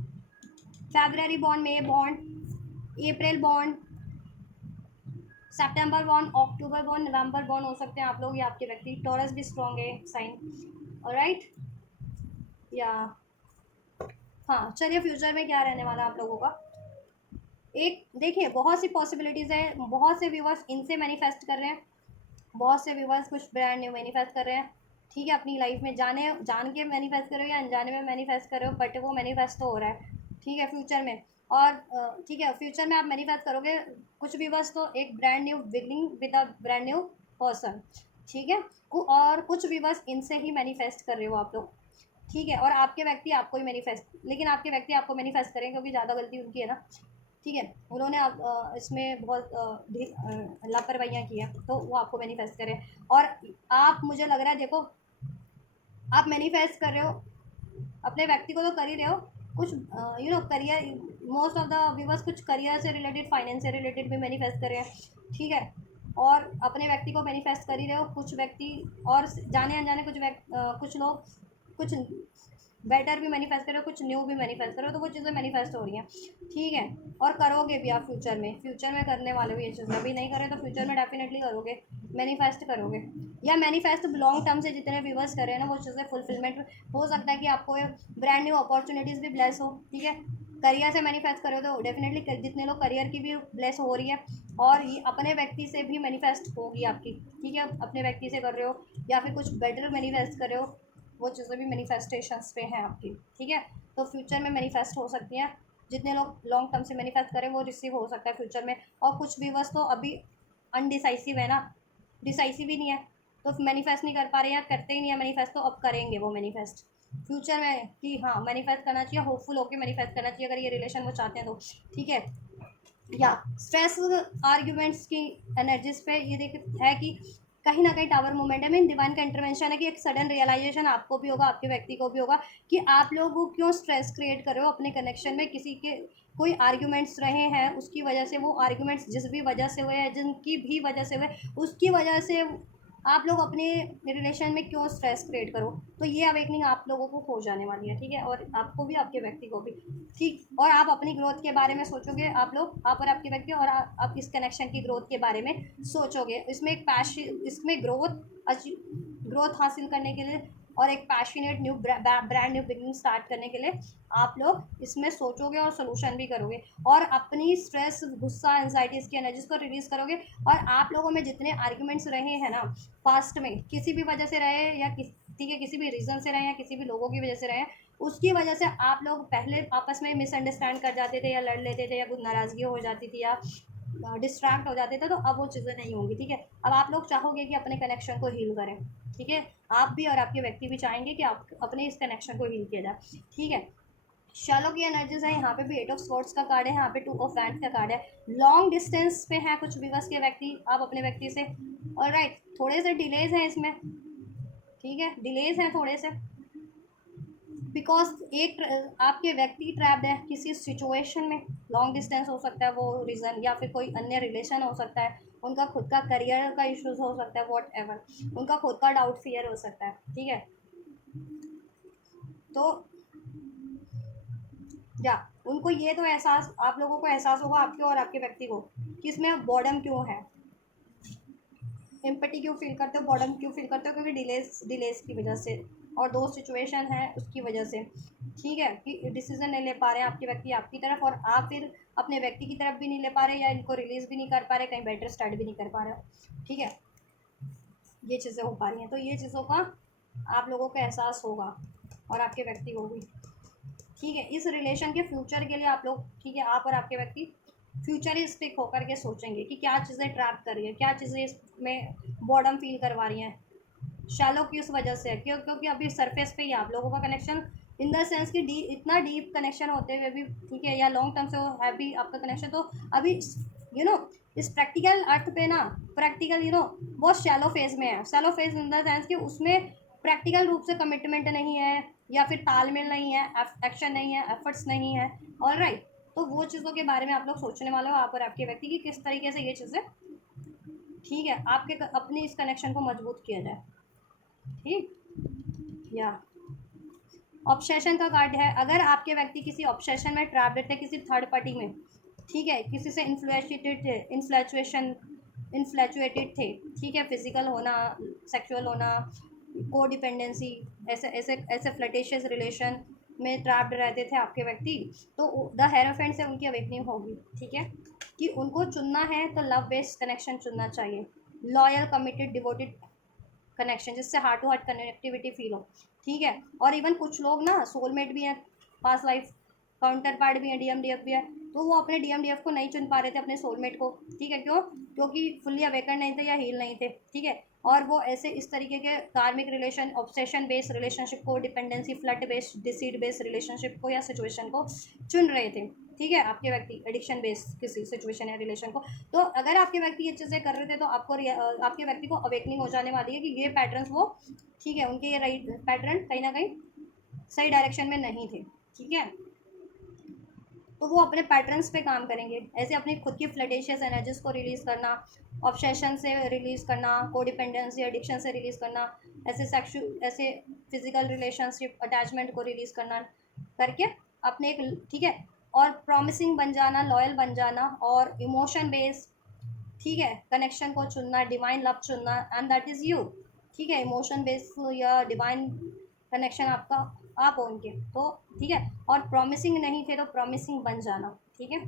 February bond, May bond, April bond, September bond, October bond, November bond हो सकते हैं आप लोग या आपके व्यक्ति। टॉरस भी स्ट्रॉन्ग है साइन, ऑलराइट, या हाँ। चलिए, फ्यूचर में क्या रहने वाला आप लोगों का, एक देखिए, बहुत सी पॉसिबिलिटीज़ है, बहुत से व्यूवर्स इनसे मैनिफेस्ट कर रहे हैं, बहुत से व्यूवर्स कुछ ब्रांड न्यू मैनिफेस्ट कर रहे हैं, ठीक है, अपनी लाइफ में जान के मैनिफेस्ट कर रहे हो या अनजाने में मैनिफेस्ट कर रहे हो, बट वो मैनिफेस्ट तो हो रहा है, ठीक है, फ्यूचर में। और ठीक है, फ्यूचर में आप मैनिफेस्ट करोगे, कुछ व्यूवर्स तो एक brand new beginning with a brand new person, ठीक है, और कुछ व्यूवर्स इनसे ही मैनिफेस्ट कर रहे हो आप लोग, ठीक है। और आपके व्यक्ति आपको ही मैनिफेस्ट, लेकिन आपके व्यक्ति आपको मैनिफेस्ट करें, क्योंकि ज़्यादा गलती उनकी है ना, ठीक है, उन्होंने आप इसमें बहुत लापरवाहियाँ की हैं, तो वो आपको मैनिफेस्ट करें। और आप, मुझे लग रहा है, देखो, आप मैनिफेस्ट कर रहे हो, अपने व्यक्ति को तो कर ही रहे हो, कुछ career, most of the viewers कुछ करियर से रिलेटेड, फाइनेंस से रिलेटेड भी मैनिफेस्ट कर रहे हैं, ठीक है, और अपने व्यक्ति को मैनिफेस्ट कर ही रहे हो, कुछ व्यक्ति और जाने अनजाने कुछ लोग कुछ बेटर भी मैनिफेस्ट करो, कुछ न्यू भी मैनिफेस्ट करो, तो वो चीज़ें मैनिफेस्ट हो रही हैं, ठीक है। और करोगे भी आप फ्यूचर में करने वाले भी ये चीज़ें, अभी नहीं करे तो फ्यूचर में डेफिनेटली करोगे, मैनिफेस्ट करोगे। या मैनिफेस्ट लॉन्ग टर्म से जितने व्यूवर्स कर रहे हैं ना, वो चीज़ें फुलफिलमेंट हो सकता है कि आपको ब्रांड न्यू अपॉर्चुनिटीज़ भी ब्लेस हो, ठीक है। करियर से मैनिफेस्ट करो तो डेफिनेटली जितने लोग करियर की भी ब्लेस हो रही है, और ये अपने व्यक्ति से भी मैनिफेस्ट होगी आपकी, ठीक है। अपने व्यक्ति से कर रहे हो या फिर कुछ बेटर मैनिफेस्ट कर रहे हो, वो चीज़ें भी मैनिफेस्टेशंस पे हैं आपकी, ठीक है। तो फ्यूचर में मैनिफेस्ट हो सकती हैं, जितने लोग लॉन्ग टर्म से मैनिफेस्ट करें वो रिसीव हो सकता है फ्यूचर में। और कुछ व्यूवर्स तो अभी अनडिसाइसिव है ना, डिसाइसिव ही नहीं है, तो मैनिफेस्ट नहीं कर पा रहे हैं, करते ही नहीं है मैनिफेस्ट, तो अब करेंगे वो मैनिफेस्ट फ्यूचर में कि हाँ मैनिफेस्ट करना चाहिए, होपफुल होकर मैनिफेस्ट करना चाहिए अगर ये रिलेशन वो चाहते हैं तो, ठीक है। या स्ट्रेस आर्ग्यूमेंट्स की एनर्जीज पे ये देख है कि कहीं ना कहीं टावर मूवमेंट है, मीन डिवाइन का इंटरवेंशन है कि एक सडन रियलाइजेशन आपको भी होगा, आपके व्यक्ति को भी होगा कि आप लोग क्यों स्ट्रेस क्रिएट कर रहे हो अपने कनेक्शन में। किसी के कोई आर्ग्यूमेंट्स रहे हैं, उसकी वजह से वो आर्ग्यूमेंट्स जिस भी वजह से हुए हैं, जिनकी भी वजह से हुए, उसकी वजह से आप लोग अपने रिलेशन में क्यों स्ट्रेस क्रिएट करो। तो ये अवेकनिंग आप लोगों को हो जाने वाली है, ठीक है, और आपको भी आपके व्यक्ति को भी, ठीक। और आप अपनी ग्रोथ के बारे में सोचोगे, आप लोग, आप और आपके व्यक्ति, और आप इस कनेक्शन की ग्रोथ के बारे में सोचोगे। इसमें एक पैशन, इसमें ग्रोथ हासिल करने के लिए और एक passionate new brand new beginning start करने के लिए आप लोग इसमें सोचोगे और सोल्यूशन भी करोगे, और अपनी स्ट्रेस, गुस्सा, एंजाइटीज़ की एनर्जीज को रिलीज करोगे। और आप लोगों में जितने आर्ग्यूमेंट्स रहे हैं ना पास्ट में, किसी भी वजह से रहे या ठीक है किसी भी रीज़न से रहे या किसी भी लोगों की वजह से रहे, उसकी वजह से आप लोग पहले आपस में मिसअंडरस्टैंड कर जाते थे या लड़ लेते थे या कुछ नाराज़गी हो जाती थी या डिस्ट्रैक्ट हो जाते थे, तो अब वो चीज़ें नहीं होंगी, ठीक है। अब आप लोग चाहोगे कि अपने कनेक्शन को हील करें, ठीक है। आप भी और आपके व्यक्ति भी चाहेंगे कि आप अपने इस कनेक्शन को हील किया जाए, ठीक है। शैलो की एनर्जीज है, यहाँ पे भी 8 ऑफ स्वॉर्ड्स का कार्ड है, यहाँ पे 2 ऑफ वैंड्स का कार्ड है। लॉन्ग डिस्टेंस पे है कुछ विवर्स के व्यक्ति, आप अपने व्यक्ति से, और राइट थोड़े से डिलेज हैं इसमें, ठीक है, डिलेज हैं थोड़े से, बिकॉज एक आपके व्यक्ति ट्रैप्ड है किसी सिचुएशन में। लॉन्ग डिस्टेंस हो सकता है वो रीज़न, या फिर कोई अन्य रिलेशन हो सकता है, उनका खुद का करियर का इश्यूज हो सकता है, वॉट एवर, उनका खुद का डाउट फियर हो सकता है, ठीक है। तो या उनको ये तो एहसास, आप लोगों को एहसास होगा, आपके और आपके व्यक्ति को, कि इसमें बॉर्डम क्यों है, एम्पैथी क्यों फील करते हो, बॉर्डम क्यों फील करते हो, क्योंकि डिलेस की वजह से, और दो सिचुएशन है उसकी वजह से, ठीक है, कि डिसीजन नहीं ले पा रहे हैं आपके व्यक्ति आपकी तरफ, और आप फिर अपने व्यक्ति की तरफ भी नहीं ले पा रहे, या इनको रिलीज़ भी नहीं कर पा रहे, कहीं बेटर स्टार्ट भी नहीं कर पा रहे, ठीक है। ये चीज़ें हो पा रही हैं, तो ये चीज़ों का आप लोगों को एहसास होगा और आपके व्यक्ति को भी, ठीक है। इस रिलेशन के फ्यूचर के लिए आप लोग, ठीक है, आप और आपके व्यक्ति फ्यूचरिस्टिक होकर के सोचेंगे कि क्या चीज़ें ट्रैप कर रही है, क्या चीज़ें इसमें बॉर्डम फील करवा रही हैं, शैलो की उस वजह से है, क्योंकि अभी सरफेस पे ही आप लोगों का कनेक्शन, इन द सेंस कि इतना डीप कनेक्शन होते हुए भी, ठीक है, या लॉन्ग टर्म से है भी आपका कनेक्शन, तो अभी यू नो इस प्रैक्टिकल अर्थ पे ना, प्रैक्टिकल बहुत शैलो फेज में है। Shallow phase in the sense कि उसमें प्रैक्टिकल रूप से कमिटमेंट नहीं है, या फिर तालमेल नहीं है, एक्शन नहीं है, एफर्ट्स नहीं है, ऑल राइट। तो वो चीज़ों के बारे में आप लोग सोचने वाले हो, आप और आपके व्यक्ति की किस तरीके से ये चीज़ें, ठीक है, आपके अपनी इस कनेक्शन को मजबूत किया जाए, ठीक। या ऑब्सेशन का कार्ड है, अगर आपके व्यक्ति किसी ऑब्सेशन में ट्रैप्ड थे, किसी थर्ड पार्टी में, ठीक है, किसी से इन्फ्लैचुएटेड थे, ठीक है, फिजिकल होना, सेक्सुअल होना, को डिपेंडेंसी, ऐसे ऐसे ऐसे फ्लटेशियस रिलेशन में ट्रैप्ड रहते थे आपके व्यक्ति, तो द हेरोफेंट से उनकी अवेकनिंग होगी, ठीक है, कि उनको चुनना है तो लव बेस्ड कनेक्शन चुनना चाहिए, लॉयल, कमिटेड, डिवोटेड कनेक्शन, जिससे heart to heart connectivity feel हो, ठीक है। और इवन कुछ लोग ना सोलमेट भी हैं, पास लाइफ काउंटर पार्ट भी है, डीएमडीएफ भी है, तो वो अपने डीएमडीएफ को नहीं चुन पा रहे थे, अपने सोलमेट को, ठीक है, क्यों, क्योंकि फुल्ली अवेकन नहीं थे या हील नहीं थे, ठीक है। और वो ऐसे इस तरीके के कार्मिक रिलेशन, ऑब्सेशन बेस्ड रिलेशनशिप को, dependency, flood based, decide based relationship को या सिचुएशन को चुन रहे थे, ठीक है, आपके व्यक्ति एडिक्शन बेस्ड किसी सिचुएशन या रिलेशन को। तो अगर आपके व्यक्ति ये चीज़ें कर रहे थे, तो आपको आपके व्यक्ति को अवेकनिंग हो जाने वाली है कि ये पैटर्न्स वो, ठीक है, उनके ये राइट पैटर्न कहीं ना कहीं सही डायरेक्शन में नहीं थे, ठीक है। तो वो अपने पैटर्न्स पे काम करेंगे, ऐसे अपनी खुद की फ्लटेशियस एनर्जीज को रिलीज़ करना, ऑब्सेशन से रिलीज़ करना, कोडिपेंडेंसी, एडिक्शन से रिलीज़ करना, ऐसे फिजिकल रिलेशनशिप अटैचमेंट को रिलीज़ करना करके अपने एक, ठीक है, और प्रॉमिसिंग बन जाना, लॉयल बन जाना, और इमोशन बेस्ड, ठीक है, कनेक्शन को चुनना, डिवाइन लव चुनना, एंड दैट इज़ यू। ठीक है, इमोशन बेस्ड या डिवाइन कनेक्शन आपका, आप हो उनके, तो ठीक है, और प्रॉमिसिंग नहीं थे तो प्रॉमिसिंग बन जाना। ठीक है,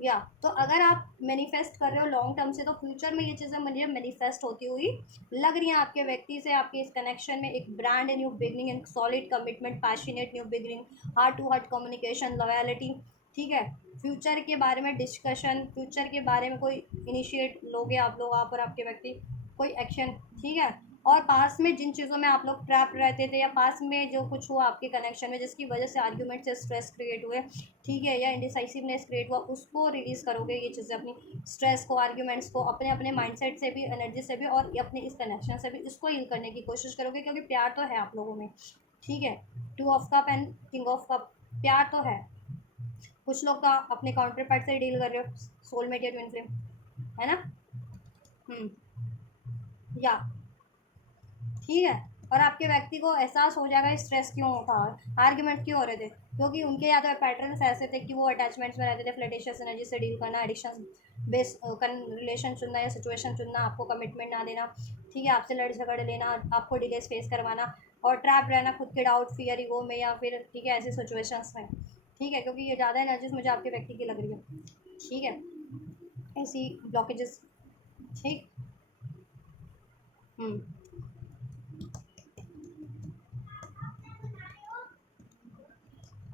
या तो अगर आप मैनिफेस्ट कर रहे हो लॉन्ग टर्म से, तो फ्यूचर में ये चीज़ें मुझे मैनिफेस्ट होती हुई लग रही हैं आपके व्यक्ति से, आपके इस कनेक्शन में एक brand new beginning and solid commitment, passionate new beginning, heart to heart communication, loyalty. ठीक है, फ्यूचर के बारे में डिस्कशन, फ्यूचर के बारे में कोई इनिशिएट लोगे आप लोग, आप और आपके व्यक्ति कोई एक्शन। ठीक है, और पास में जिन चीज़ों में आप लोग ट्रैप रहते थे, या पास में जो कुछ हुआ आपके कनेक्शन में जिसकी वजह से आर्ग्यूमेंट से स्ट्रेस क्रिएट हुए, ठीक है, या इंडिसाइसिवनेस क्रिएट हुआ, उसको रिलीज़ करोगे ये चीज़ें, अपनी स्ट्रेस को, आर्ग्यूमेंट्स को, अपने अपने माइंडसेट से भी, एनर्जी से भी, और अपने इस कनेक्शन से भी इसको हील करने की कोशिश करोगे, क्योंकि प्यार तो है आप लोगों में। ठीक है, 2 of cup and king of cup, प्यार तो है। कुछ लोग तो अपने काउंटर पार्ट से डील कर रहे हो, सोलमेट या ट्विन फ्लेम, है ना। या ठीक है, और आपके व्यक्ति को एहसास हो जाएगा स्ट्रेस क्यों था, आर्ग्यूमेंट क्यों हो रहे थे, क्योंकि उनके या तो पैटर्न्स ऐसे थे कि वो अटैचमेंट्स में रहते थे, फ्लर्टेशियस एनर्जी से डील करना, एडिक्शन बेस रिलेशन चुनना या सिचुएशन चुनना, आपको कमिटमेंट ना देना, ठीक है, आपसे लड़ झगड़ लेना, आपको डिलेस फेस करवाना, और ट्रैप रहना खुद के डाउट, फियर, ईगो में, या फिर ठीक है ऐसी सिचुएशंस में। ठीक है, क्योंकि ये ज़्यादा एनर्जीज मुझे आपके व्यक्ति की लग रही है। ठीक है, ऐसी ब्लॉकेजेस। ठीक। हम्म।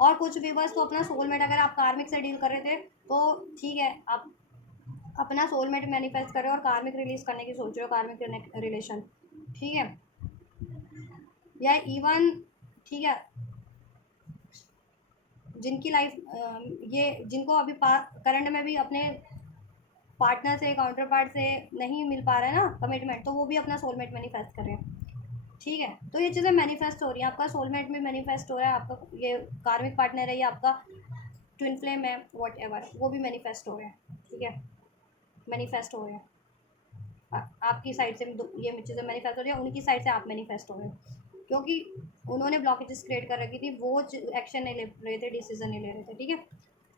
और कुछ व्यूवर्स तो अपना सोलमेट, अगर आप कार्मिक से डील कर रहे थे तो ठीक है, आप अपना सोलमेट मैनिफेस्ट कर रहे हो और कार्मिक रिलीज करने की सोच रहे हो, कार्मिक रिलेशन। ठीक है, या इवन, ठीक है, जिनकी लाइफ ये जिनको अभी करंट में भी अपने पार्टनर से, काउंटर पार्ट से नहीं मिल पा रहा है ना कमिटमेंट, तो वो भी अपना सोलमेट मैनिफेस्ट कर रहे हैं। ठीक है, तो ये चीज़ें मैनिफेस्ट हो रही हैं, आपका सोलमेट भी मैनिफेस्ट हो रहा है, आपका ये कार्मिक पार्टनर है, या आपका ट्विन फ्लेम है, वॉट एवर, वो भी मैनिफेस्ट हो रहे हैं। ठीक है, मैनिफेस्ट हो रहे हैं, आपकी साइड से ये चीज़ें मैनिफेस्ट हो रही है, उनकी साइड से आप मैनिफेस्ट हो रहे हैं, क्योंकि उन्होंने ब्लॉकेजेस क्रिएट कर रखी थी, वो एक्शन नहीं ले रहे थे, डिसीजन नहीं ले रहे थे। ठीक है,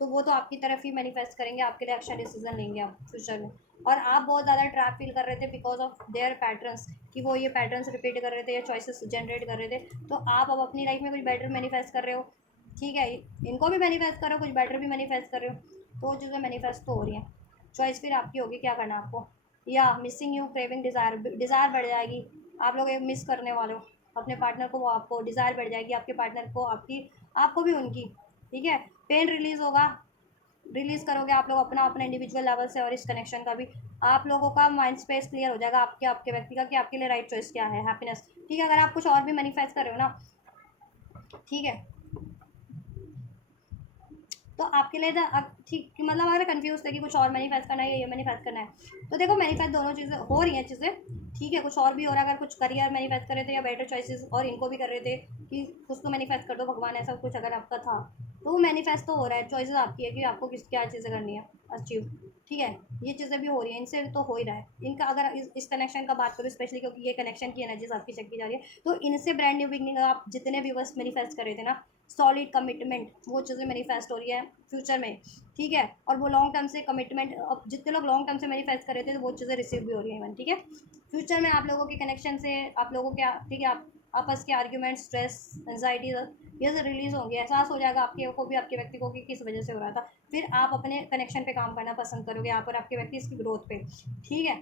तो वो तो आपकी तरफ ही मैनिफेस्ट करेंगे, आपके लिए एक्शन डिसीजन लेंगे आप फ्यूचर में। और आप बहुत ज़्यादा ट्रैप फील कर रहे थे बिकॉज ऑफ देयर पैटर्न्स, कि वो ये पैटर्न्स रिपीट कर रहे थे या चॉइसेस जनरेट कर रहे थे, तो आप अब अपनी लाइफ में कुछ बेटर मैनिफेस्ट कर रहे हो। ठीक है, इनको भी मैनिफेस्ट कर रहे हो, कुछ बेटर भी मैनिफेस्ट कर रहे हो, तो वो चीज़ें मैनिफेस्ट तो हो रही हैं। चॉइस फिर आपकी होगी क्या करना आपको, या मिसिंग यू, क्रेविंग, डिज़ायर बढ़ जाएगी, आप लोग मिस करने वाले हो अपने पार्टनर को, वो आपको डिज़ायर बढ़ जाएगी, आपके पार्टनर को आपकी, आपको भी उनकी। ठीक है, पेन रिलीज़ होगा, रिलीज़ करोगे आप लोग अपना अपना इंडिविजुअल लेवल से, और इस कनेक्शन का भी आप लोगों का माइंड स्पेस क्लियर हो जाएगा, आपके आपके व्यक्ति का, कि आपके लिए राइट चॉइस क्या है, हैप्पीनेस। ठीक है, अगर आप कुछ और भी मैनिफेस्ट कर रहे हो ना, ठीक है, तो आपके लिए ठीक, मतलब अगर कंफ्यूज थे कि कुछ और मैनिफेस्ट करना है या ये मैनिफेस्ट करना है, तो देखो मैनिफेस्ट दोनों चीज़ें हो रही हैं चीज़ें। ठीक है, कुछ और भी हो रहा है, अगर कुछ करियर मैनिफेस्ट कर रहे थे या बेटर चॉइसेस, और इनको भी कर रहे थे कि कुछ तो मैनिफेस्ट कर दो भगवान, ऐसा कुछ अगर आपका था, तो वो मैनिफेस्ट तो हो रहा है, चॉइसेस आपकी है कि आपको किस क्या चीज़ें करनी है अचीव। ठीक है, ये चीज़ें भी हो रही हैं, इनसे तो हो ही रहा है इनका, अगर इस कनेक्शन का बात करूँ स्पेशली, क्योंकि ये कनेक्शन की एनर्जीज आपकी चेक की जा रही है, तो इनसे ब्रांड न्यू बिगनिंग, आप जितने व्यूवर्स मैनिफेस्ट कर रहे थे ना, सॉलिड कमिटमेंट, वो चीज़ें मैनिफेस्ट हो रही है फ्यूचर में। ठीक है, और वो लॉन्ग टर्म से कमिटमेंट, अब जितने लोग लॉन्ग टर्म से मैनिफेस्ट कर रहे थे, तो वो चीज़ें रिसीव भी हो रही है इवन। ठीक है, फ्यूचर में आप लोगों के कनेक्शन से, आप लोगों के, ठीक है, आप आपस के आर्ग्यूमेंट, स्ट्रेस, एंजाइटी, ये सब रिलीज़ होंगे, एहसास हो जाएगा आपके को भी, आपके व्यक्ति को, कि किस वजह से हो रहा था, फिर आप अपने कनेक्शन पे काम करना पसंद करोगे, आप और आपके व्यक्ति इसकी ग्रोथ पे। ठीक है,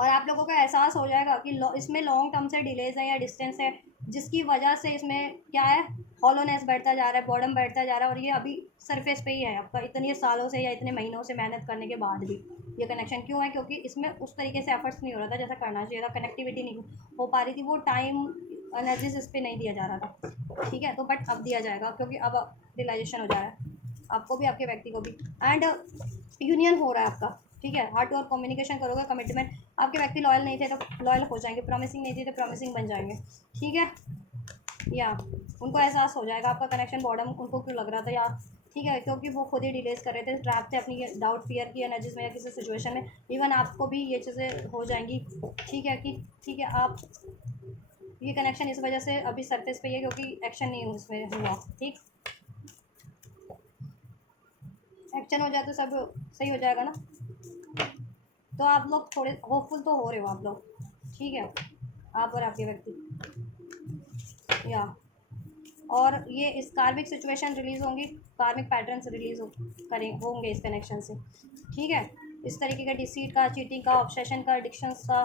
और आप लोगों को एहसास हो जाएगा कि इसमें लॉन्ग टर्म से डिलेज है या डिस्टेंस है, जिसकी वजह से इसमें क्या है, हॉलोनेस बढ़ता जा रहा है, बॉर्डम बढ़ता जा रहा है, और ये अभी सरफेस पे ही है आपका, इतने सालों से या इतने महीनों से मेहनत करने के बाद भी। ये कनेक्शन क्यों है, क्योंकि इसमें उस तरीके से एफर्ट्स नहीं हो रहा था जैसा करना चाहिए था, कनेक्टिविटी नहीं हो पा रही थी, वो टाइम एनर्जीज इस पर नहीं दिया जा रहा था। ठीक है, तो बट अब दिया जाएगा, क्योंकि अब रियलाइजेशन हो जा रहा है आपको भी, आपके व्यक्ति को भी, एंड यूनियन हो रहा है आपका। ठीक है, हार्ट और कम्युनिकेशन करोगे, कमिटमेंट, आपके व्यक्ति लॉयल नहीं थे तो लॉयल हो जाएंगे, प्रॉमिसिंग नहीं थी तो प्रॉमिसिंग बन जाएंगे। ठीक है, या उनको एहसास हो जाएगा आपका कनेक्शन बॉर्डम उनको क्यों लग रहा था, या ठीक है, क्योंकि वो खुद ही डिलेज कर रहे थे, ट्रैप थे अपनी डाउट, फियर की एनर्जीज में, या किसी सिचुएशन में। इवन आपको भी ये चीज़ें हो जाएंगी। ठीक है, कि ठीक है, आप ये कनेक्शन इस वजह से अभी सरफेस पे ही है क्योंकि एक्शन नहीं उसमें हुआ। ठीक, एक्शन हो जाए तो सब सही हो जाएगा ना। तो आप लोग थोड़े होपफुल तो हो रहे हो आप लोग, ठीक है, आप और आपके व्यक्ति, या और ये इस कार्मिक सिचुएशन रिलीज होंगी, कार्मिक पैटर्न्स रिलीज करें होंगे इस कनेक्शन से। ठीक है, इस तरीके का डिसीट का, चीटिंग का, ऑब्सेशन का, एडिक्शंस का,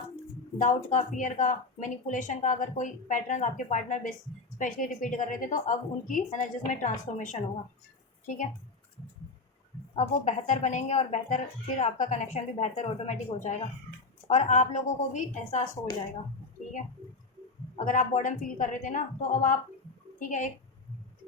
डाउट का, फियर का, मैनिपुलेशन का अगर कोई पैटर्न आपके पार्टनर बेस स्पेशली रिपीट कर रहे थे तो अब उनकी एनर्जीज में ट्रांसफॉर्मेशन होगा। ठीक है, अब वो बेहतर बनेंगे और बेहतर फिर आपका कनेक्शन भी बेहतर ऑटोमेटिक हो जाएगा और आप लोगों को भी एहसास हो जाएगा। ठीक है, अगर आप बॉर्डम फील कर रहे थे ना तो अब आप, ठीक है, एक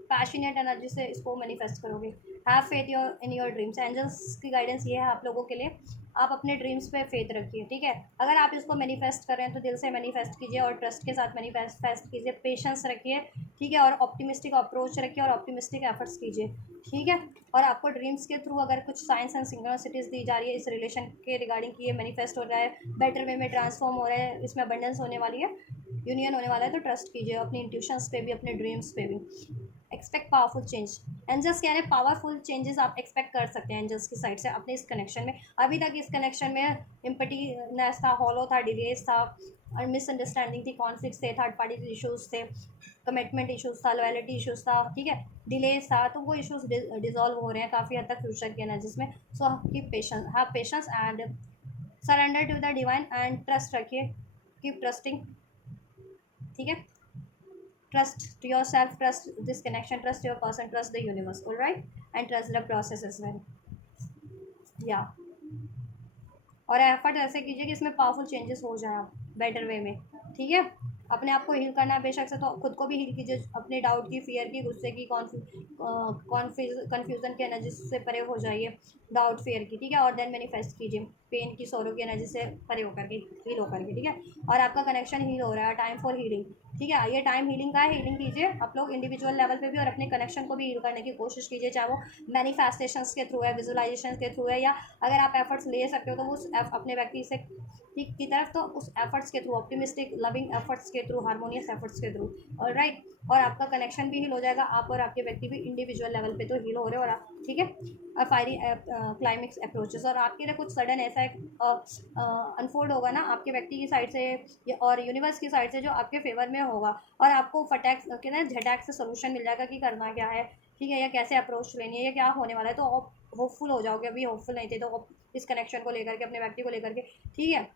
पैशनेट एनर्जी से इसको मैनिफेस्ट करोगे। Have faith your in your dreams, angels की गाइडेंस ये है आप लोगों के लिए, आप अपने ड्रीम्स पे फेथ रखिए। ठीक है, अगर आप इसको मैनिफेस्ट कर रहे हैं तो दिल से मैनिफेस्ट कीजिए और ट्रस्ट के साथ मैनिफेस्ट कीजिए, पेशेंस रखिए। ठीक है, और ऑप्टिमिस्टिक अप्रोच रखिए और ऑप्टिमिस्टिक एफर्ट्स कीजिए। ठीक है, और आपको ड्रीम्स के थ्रू अगर कुछ साइंस एंड सिंक्रोनिसिटीज दी जा रही है इस रिलेशन के रिगार्डिंग कि ये मैनिफेस्ट हो रहा है, बेटर वे में ट्रांसफॉर्म हो रहा है, इसमें अबंडेंस होने वाली है, यूनियन होने वाला है, तो ट्रस्ट कीजिए अपनी इंट्यूशंस पे भी, अपने ड्रीम्स पे भी। एक्सपेक्ट पावरफुल चेंज, एंजल्स कह रहे हैं पावरफुल चेंजेस आप एक्सपेक्ट कर सकते हैं एंजल्स की साइड से अपने इस कनेक्शन में। अभी तक इस कनेक्शन में इम्पटीनेस था, हॉलो था, डिलेज था और मिसअंडरस्टैंडिंग थी, कॉन्फ्लिक्ट्स थे, थर्ड पार्टी इशूज़ थे, कमिटमेंट इशूज़ था, लॉयल्टी इशूज़ था। ठीक है, डिलेज था, तो वो इशूज़ डिजॉल्व हो रहे हैं काफ़ी हद तक फ्यूचर के एनर्जीज में। So keep patience, have patience and surrender to the divine and trust रखिए, कीप ट्रस्टिंग। ठीक है, trust to yourself, trust this connection, trust your person, trust the universe, all right, and trust the process as well, yeah। और effort ऐसे कीजिए कि इसमें powerful changes हो जाए आप बेटर वे में। ठीक है, अपने आप को हील करना है बेशक से, तो खुद को भी हील कीजिए, अपने डाउट की, फियर की, गुस्से की, कन्फ्यूज़न की एनर्जी से परे हो जाइए, डाउट फियर की। ठीक है, और देन मैनिफेस्ट कीजिए पेन की, सौरों की एनर्जी से परे होकर के, हील होकर के। ठीक है, और आपका कनेक्शन हील हो रहा है, टाइम फॉर हीलिंग। ठीक है, ये टाइम हीलिंग का है, हीलिंग कीजिए आप लोग इंडिविजुअल लेवल पे भी और अपने कनेक्शन को भी हील करने की कोशिश कीजिए, चाहे वो मैनिफेस्टेशंस के थ्रू है, विजुअलाइजेशन के थ्रू है, या अगर आप एफर्ट्स ले सकते हो तो उस अपने व्यक्ति से ठीक की तरफ, तो उस एफर्ट्स के थ्रू, ऑप्टिमिस्टिक लविंग एफर्ट्स के थ्रू, हार्मोनियस एफर्ट्स के थ्रू, और राइट, और आपका कनेक्शन भी हील हो जाएगा, आप और आपके व्यक्ति भी इंडिविजुअल लेवल पे तो हील हो रहे हो, और आप, ठीक है, और फायरी क्लाइमेक्स अप्रोचेस, और आपके लिए कुछ सडन ऐसा एक अनफोल्ड होगा ना आपके व्यक्ति की साइड से और यूनिवर्स की साइड से जो आपके फेवर में होगा, और आपको फटैक के ना झटैक से सोल्यूशन मिल जाएगा कि करना क्या है। ठीक है, या कैसे अप्रोच लेनी है, या क्या होने वाला है, तो आप होपफुल हो जाओगे। अभी होपफुल नहीं थे तो इस कनेक्शन को लेकर के, अपने व्यक्ति को लेकर के। ठीक है,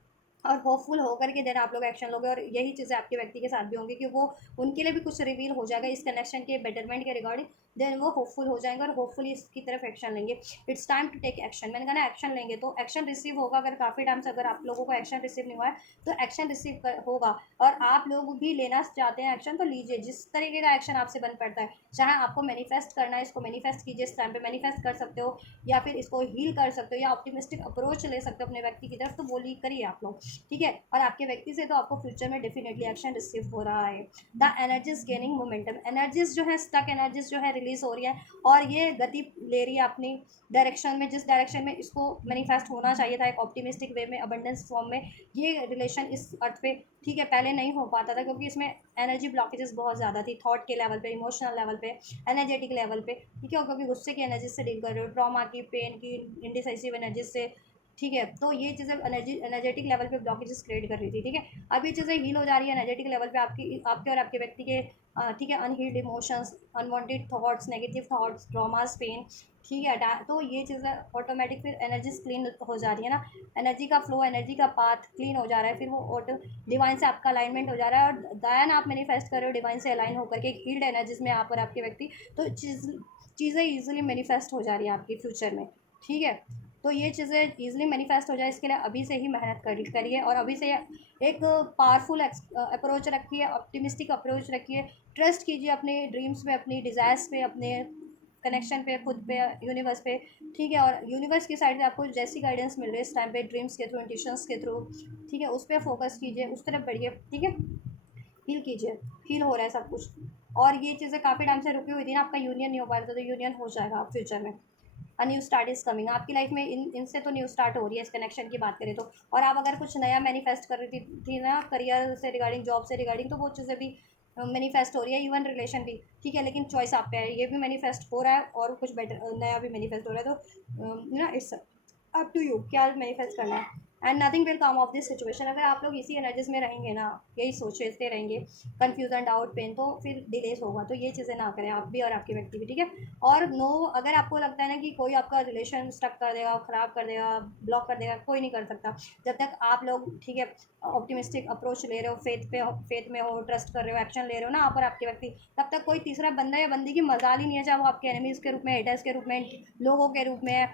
और होपफुल होकर के देन आप लोग एक्शन लोगे, और यही चीज़ें आपके व्यक्ति के साथ भी होंगी कि वो उनके लिए भी कुछ रिवील हो जाएगा इस कनेक्शन के बेटरमेंट के रिगार्डिंग, देन वो होपफुल हो जाएंगे और होपफुली इसकी तरफ एक्शन लेंगे। It's time to take action, मैंने कहा ना एक्शन लेंगे तो एक्शन रिसीव होगा। अगर काफ़ी टाइम से अगर आप लोगों को एक्शन रिसीव नहीं हुआ है तो एक्शन रिसीव होगा, और आप लोग भी लेना चाहते हैं एक्शन तो लीजिए, जिस तरीके का एक्शन आपसे बन पड़ता है। चाहे आपको मैनिफेस्ट करना है, इसको मैनिफेस्ट कीजिए, इस टाइम पे मैनिफेस्ट कर सकते हो, या फिर इसको हील कर सकते हो, या ऑप्टिमिस्टिक अप्रोच ले सकते हो अपने व्यक्ति की तरफ, तो वो ली करिए आप लोग। ठीक है, और आपके व्यक्ति से तो आपको फ्यूचर में डेफिनेटली एक्शन रिसीव हो रहा है। The energies gaining momentum, energies जो है, स्टक एनर्जीज जो है रिलीज हो रही है, और ये गति ले रही है अपनी डायरेक्शन में, जिस डायरेक्शन में इसको मैनिफेस्ट होना चाहिए था, एक ऑप्टिमिस्टिक वे में, अबंडेंस फॉर्म में। ये रिलेशन इस अर्थ पे, ठीक है, पहले नहीं हो पाता था क्योंकि इसमें एनर्जी ब्लॉकेजेस बहुत ज़्यादा थी, थॉट के लेवल पे, इमोशनल लेवल पे, एनर्जेटिक लेवल पे। ठीक है, क्योंकि गुस्से की एनर्जी से डील कर रहे हो, ट्रॉमा की, पेन की, इंडिसाइसिव एनर्जी से। ठीक है, तो ये चीज़ें एनर्जेटिक लेवल पे ब्लॉकेजेस क्रिएट कर रही थी। ठीक है, अब ये चीज़ें हील हो जा रही है एनर्जेटिक लेवल पे, आपके और आपके व्यक्ति के। ठीक है, unhealed emotions, unwanted thoughts, negative thoughts, traumas, pain. ठीक है, तो ये चीज़ें ऑटोमेटिक फिर एनर्जीज क्लीन हो जा रही है ना, एनर्जी का फ्लो, एनर्जी का पाथ क्लीन हो जा रहा है, फिर वो ऑटो डिवाइन से आपका अलाइनमेंट हो जा रहा है, और दायन आप मैनिफेस्ट कर रहे हो डिवाइन से अलाइन होकर के हील्ड एनर्जीज में, आप और आपके व्यक्ति। तो चीज़ें ईजिली मैनिफेस्ट हो जा रही है आपकी फ्यूचर में। ठीक है, तो ये चीज़ें ईजिली मैनिफेस्ट हो जाए इसके लिए अभी से ही मेहनत करिए, और अभी से एक पावरफुल अप्रोच रखिए, ऑप्टिमिस्टिक अप्रोच रखिए, ट्रस्ट कीजिए अपने ड्रीम्स पे, अपनी डिज़ायर्स पे, अपने कनेक्शन पे, खुद पे, यूनिवर्स पे। ठीक है, और यूनिवर्स की साइड से आपको जैसी गाइडेंस मिल रही है इस टाइम पे, ड्रीम्स के थ्रू, इंट्यूशंस के थ्रू। ठीक है, उस पर फोकस कीजिए, उस तरफ बढ़िए। ठीक है, हील कीजिए, हील हो रहा है सब कुछ, और ये चीज़ें काफ़ी टाइम से रुकी हुई थी ना, आपका यूनियन नहीं हो पा रहा था, तो यूनियन हो जाएगा आप फ्यूचर में। A new start is coming. आपकी लाइफ में इनसे तो न्यू स्टार्ट हो रही है इस कनेक्शन की बात करें तो। और आप अगर कुछ नया मैनिफेस्ट कर रही थी ना करियर से रिगार्डिंग, जॉब से रिगार्डिंग, तो वो चीज़ें भी मैनिफेस्ट हो रही है, इवन रिलेशन भी, ठीक है। लेकिन चॉइस आप पे है, ये भी मैनिफेस्ट हो रहा है और कुछ बेटर नया भी मैनिफेस्ट हो रहा है। तो ना इट्स अप टू यू क्या मैनिफेस्ट करना है। And nothing will come of this situation. अगर आप लोग इसी एनर्जीज में रहेंगे ना, यही सोचते रहेंगे, कन्फ्यूजन, डाउट, पेन, तो फिर डिलेस होगा। तो ये चीज़ें ना करें आप भी और आपके व्यक्ति भी, ठीक है। और नो, अगर आपको लगता है ना कि कोई आपका रिलेशन स्टक कर देगा, ख़राब कर देगा, ब्लॉक कर देगा, कोई नहीं कर सकता जब तक आप लोग, ठीक है, ऑप्टिमिस्टिक अप्रोच ले रहे हो, फेथ में हो, ट्रस्ट कर रहे हो, एक्शन ले रहे हो ना आप और आपके व्यक्ति, तब तक कोई तीसरा बंदा या बंदी की मजाल ही नहीं है, चाहे वो आपके एनिमीज़ के रूप में, हेटर्स के रूप में, लोगों के रूप में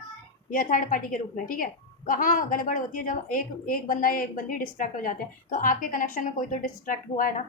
या थर्ड पार्टी के रूप में, ठीक है। कहाँ गड़बड़ होती है जब एक एक बंदा या एक बंदी डिस्ट्रैक्ट हो जाते हैं। तो आपके कनेक्शन में कोई तो डिस्ट्रैक्ट हुआ है ना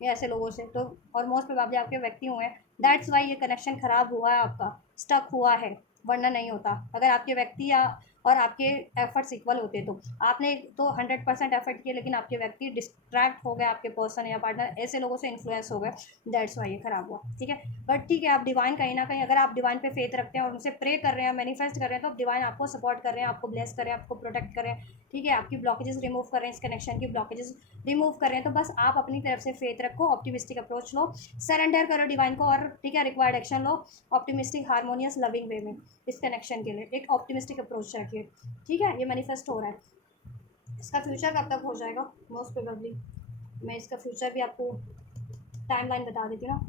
ये ऐसे लोगों से, तो और मोस्ट प्रोबेबली आपके व्यक्ति हुए हैं। दैट्स वाई ये कनेक्शन ख़राब हुआ है आपका, स्टक हुआ है, वरना नहीं होता। अगर आपके व्यक्ति या और आपके एफर्ट्स इक्वल होते तो आपने तो 100% एफर्ट किए, लेकिन आपके व्यक्ति डिस्ट्रैक्ट हो गए, आपके पर्सन या पार्टनर ऐसे लोगों से इन्फ्लुएंस हो गए, दैट्स वाई ये ख़राब हुआ, ठीक है। बट ठीक है, आप डिवाइन कहीं ना कहीं, अगर आप डिवाइन पे फेथ रखते हैं और उनसे प्रे कर रहे हैं, मैनिफेस्ट कर रहे हैं, तो डिवाइन आपको सपोर्ट कर रहे हैं, आपको ब्लेस कर रहे हैं, आपको प्रोटेक्ट कर रहे हैं, ठीक है। आपकी ब्लॉकेजेस रिमूव कर रहे हैं, इस कनेक्शन की ब्लॉकेजेस रिमूव कर रहे हैं। तो बस आप अपनी तरफ से फेथ रखो, ऑप्टिमिस्टिक अप्रोच लो, सरेंडर करो डिवाइन को, और ठीक है, रिक्वायर्ड एक्शन लो ऑप्टिमिस्टिक, हारमोनियस, लविंग वे में। इस कनेक्शन के लिए एक ऑप्टिमिस्टिक अप्रोच रखिए, ठीक है। ये मैनिफेस्ट हो रहा है। इसका फ्यूचर कब तक हो जाएगा मोस्ट प्रोबेबली, मैं इसका फ्यूचर भी आपको टाइमलाइन बता देती हूँ ना।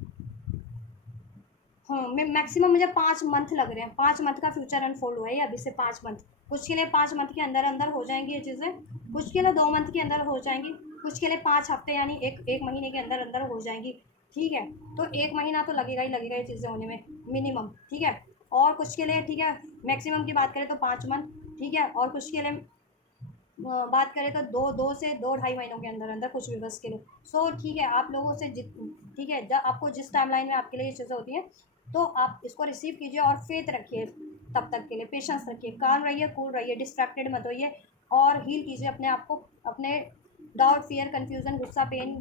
हाँ, मैं मैक्सिमम, मुझे 5 मंथ लग रहे हैं, 5 मंथ का फ्यूचर अनफोल्ड हुआ है अभी से। 5 मंथ, कुछ के लिए 5 मंथ के अंदर अंदर हो जाएंगी ये चीज़ें, कुछ के लिए 2 मंथ के अंदर हो जाएंगी, कुछ के लिए 5 हफ्ते यानी एक महीने के अंदर अंदर हो जाएंगी, ठीक है। तो 1 महीना तो लगेगा ही लगेगा ये चीज़ें होने में मिनिमम, ठीक है। और कुछ के लिए, ठीक है, मैक्सिमम की बात करें तो 5 मंथ, ठीक है। और कुछ के लिए बात करें तो दो से 2 ढाई महीनों के अंदर अंदर कुछ भी बस के लिए। सो ठीक है, आप लोगों से ठीक है, जब आपको जिस टाइमलाइन में आपके लिए ये चीज़ें होती हैं, तो आप इसको रिसीव कीजिए और फेथ रखिए, तब तक के लिए पेशेंस रखिए, काम रहिए, कूल रहिए, डिस्ट्रैक्टेड मत होइए, और हील कीजिए अपने आप को, अपने डाउट, फियर, कन्फ्यूज़न, गुस्सा, पेन,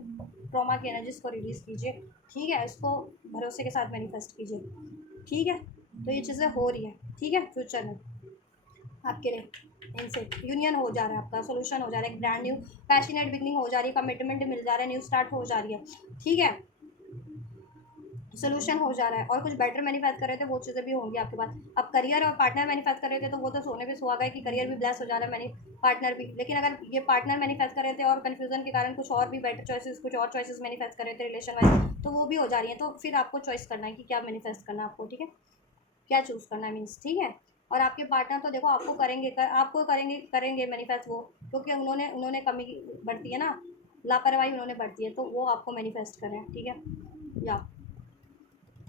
ट्रॉमा की एनर्जीज को रिलीज़ कीजिए, ठीक है। इसको भरोसे के साथ मैनिफेस्ट कीजिए, ठीक है। तो ये चीज़ें हो रही है, ठीक है। फ्यूचर में आपके लिए इनसे यूनियन हो जा रहा है, आपका सोल्यूशन हो जा रहा है, एक ब्रांड न्यू पैशनेट बिगनिंग हो जा रही है, कमिटमेंट मिल जा रहा है, न्यू स्टार्ट हो जा रही है, ठीक है। सोल्यूशन हो जा रहा है और कुछ बेटर मैनिफेस्ट कर रहे थे, वो चीज़ें भी होंगी आपके पास। अब करियर और पार्टनर मैनिफेस्ट कर रहे थे तो वो तो सोने पे सुहागा है कि करियर भी ब्लेस हो जा रहा है, पार्टनर भी। लेकिन अगर ये पार्टनर मैनिफेस्ट कर रहे थे और कन्फ्यूजन के कारण कुछ और भी बेटर चॉइसेस, कुछ और चॉइसेस मैनिफेस्ट कर रहे थे रिलेशन वाइज, तो वो भी हो जा रही है। तो फिर आपको चॉइस करना है कि क्या मैनिफेस्ट करना है आपको, ठीक है, क्या चूज़ करना है मीन्स, ठीक है। और आपके पार्टनर तो देखो आपको करेंगे मैनिफेस्ट वो, क्योंकि उन्होंने कमी बढ़ती है ना, लापरवाही उन्होंने बढ़ती है, तो वो आपको मैनिफेस्ट करें, ठीक है। या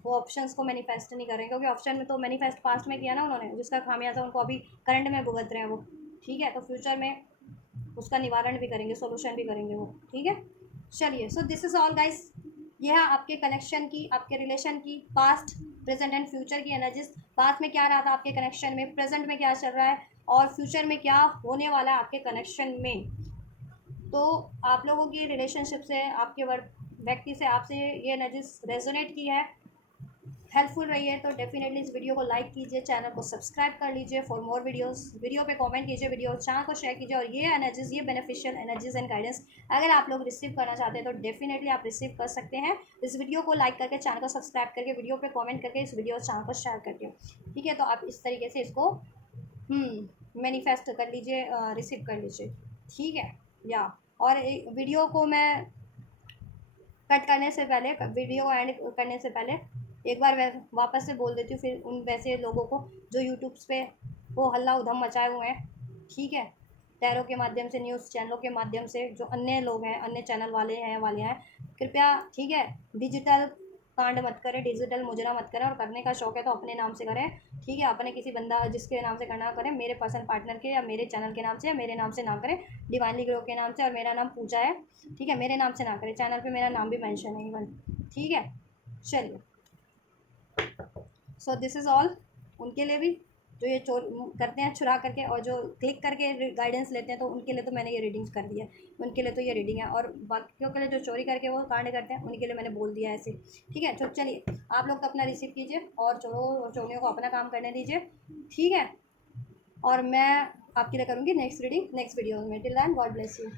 वो ऑप्शंस को मैनिफेस्ट नहीं करेंगे, क्योंकि ऑप्शन में तो मैनिफेस्ट पास्ट में किया ना उन्होंने, जिसका खामियाजा उनको अभी करंट में भुगत रहे हैं वो, ठीक है। तो फ्यूचर में उसका निवारण भी करेंगे, सोल्यूशन भी करेंगे वो, ठीक है। चलिए, so this is all guys. यह है आपके कनेक्शन की, आपके रिलेशन की पास्ट, प्रेजेंट एंड फ्यूचर की एनर्जीज। पास्ट में क्या रहा था आपके कनेक्शन में, प्रेजेंट में क्या चल रहा है, और फ्यूचर में क्या होने वाला है आपके कनेक्शन में। तो आप लोगों की रिलेशनशिप से, आपके व्यक्ति से, आपसे ये एनर्जीज रेजोनेट की है, हेल्पफुल रही है, तो डेफिनेटली इस वीडियो को लाइक कीजिए, चैनल को सब्सक्राइब कर लीजिए फॉर मोर वीडियोस, वीडियो पे कमेंट कीजिए, वीडियो चैनल को शेयर कीजिए। और ये एनर्जीज, ये बेनिफिशियल एनर्जीज एंड गाइडेंस अगर आप लोग रिसीव करना चाहते हैं तो डेफिनेटली आप रिसीव कर सकते हैं, इस वीडियो को लाइक करके, चैनल को सब्सक्राइब करके, वीडियो पे कमेंट करके, इस वीडियो चैनल को शेयर करके, ठीक है। तो आप इस तरीके से इसको मैनिफेस्ट कर लीजिए, रिसीव कर लीजिए, ठीक है। या और वीडियो को मैं कट करने से पहले, वीडियो को एंड करने से पहले एक बार वापस से बोल देती हूँ, फिर उन वैसे लोगों को जो यूट्यूब पे वो हल्ला उधम मचाए हुए हैं, ठीक है, टैरो के माध्यम से, न्यूज़ चैनलों के माध्यम से, जो अन्य लोग हैं, अन्य चैनल वाले हैं, कृपया, ठीक है, डिजिटल कांड मत करें, डिजिटल मुजरा मत करें, और करने का शौक है तो अपने नाम से करें, ठीक है। अपने किसी बंदा जिसके नाम से करना करें, मेरे पर्सनल पार्टनर के या मेरे चैनल के नाम से या मेरे नाम से ना करें, डिवाइनली ग्रो के नाम से, और मेरा नाम पूजा है, ठीक है, मेरे नाम से ना करें, चैनल पे मेरा नाम भी मेंशन है इवन, ठीक है। चलिए, सो दिस इज़ ऑल उनके लिए भी, जो ये चोर करते हैं चुरा करके और जो क्लिक करके गाइडेंस लेते हैं, तो उनके लिए तो मैंने ये रीडिंग्स कर दी है, उनके लिए तो ये रीडिंग है। और बाकियों के लिए जो चोरी करके वो कांड करते हैं उनके लिए मैंने बोल दिया ऐसे, ठीक है। तो चलिए आप लोग तो अपना रिसीव कीजिए और चोरों और चोरियों को अपना काम करने दीजिए, ठीक है। और मैं आपके लिए करूँगी नेक्स्ट रीडिंग नेक्स्ट वीडियो में। Till then God bless you.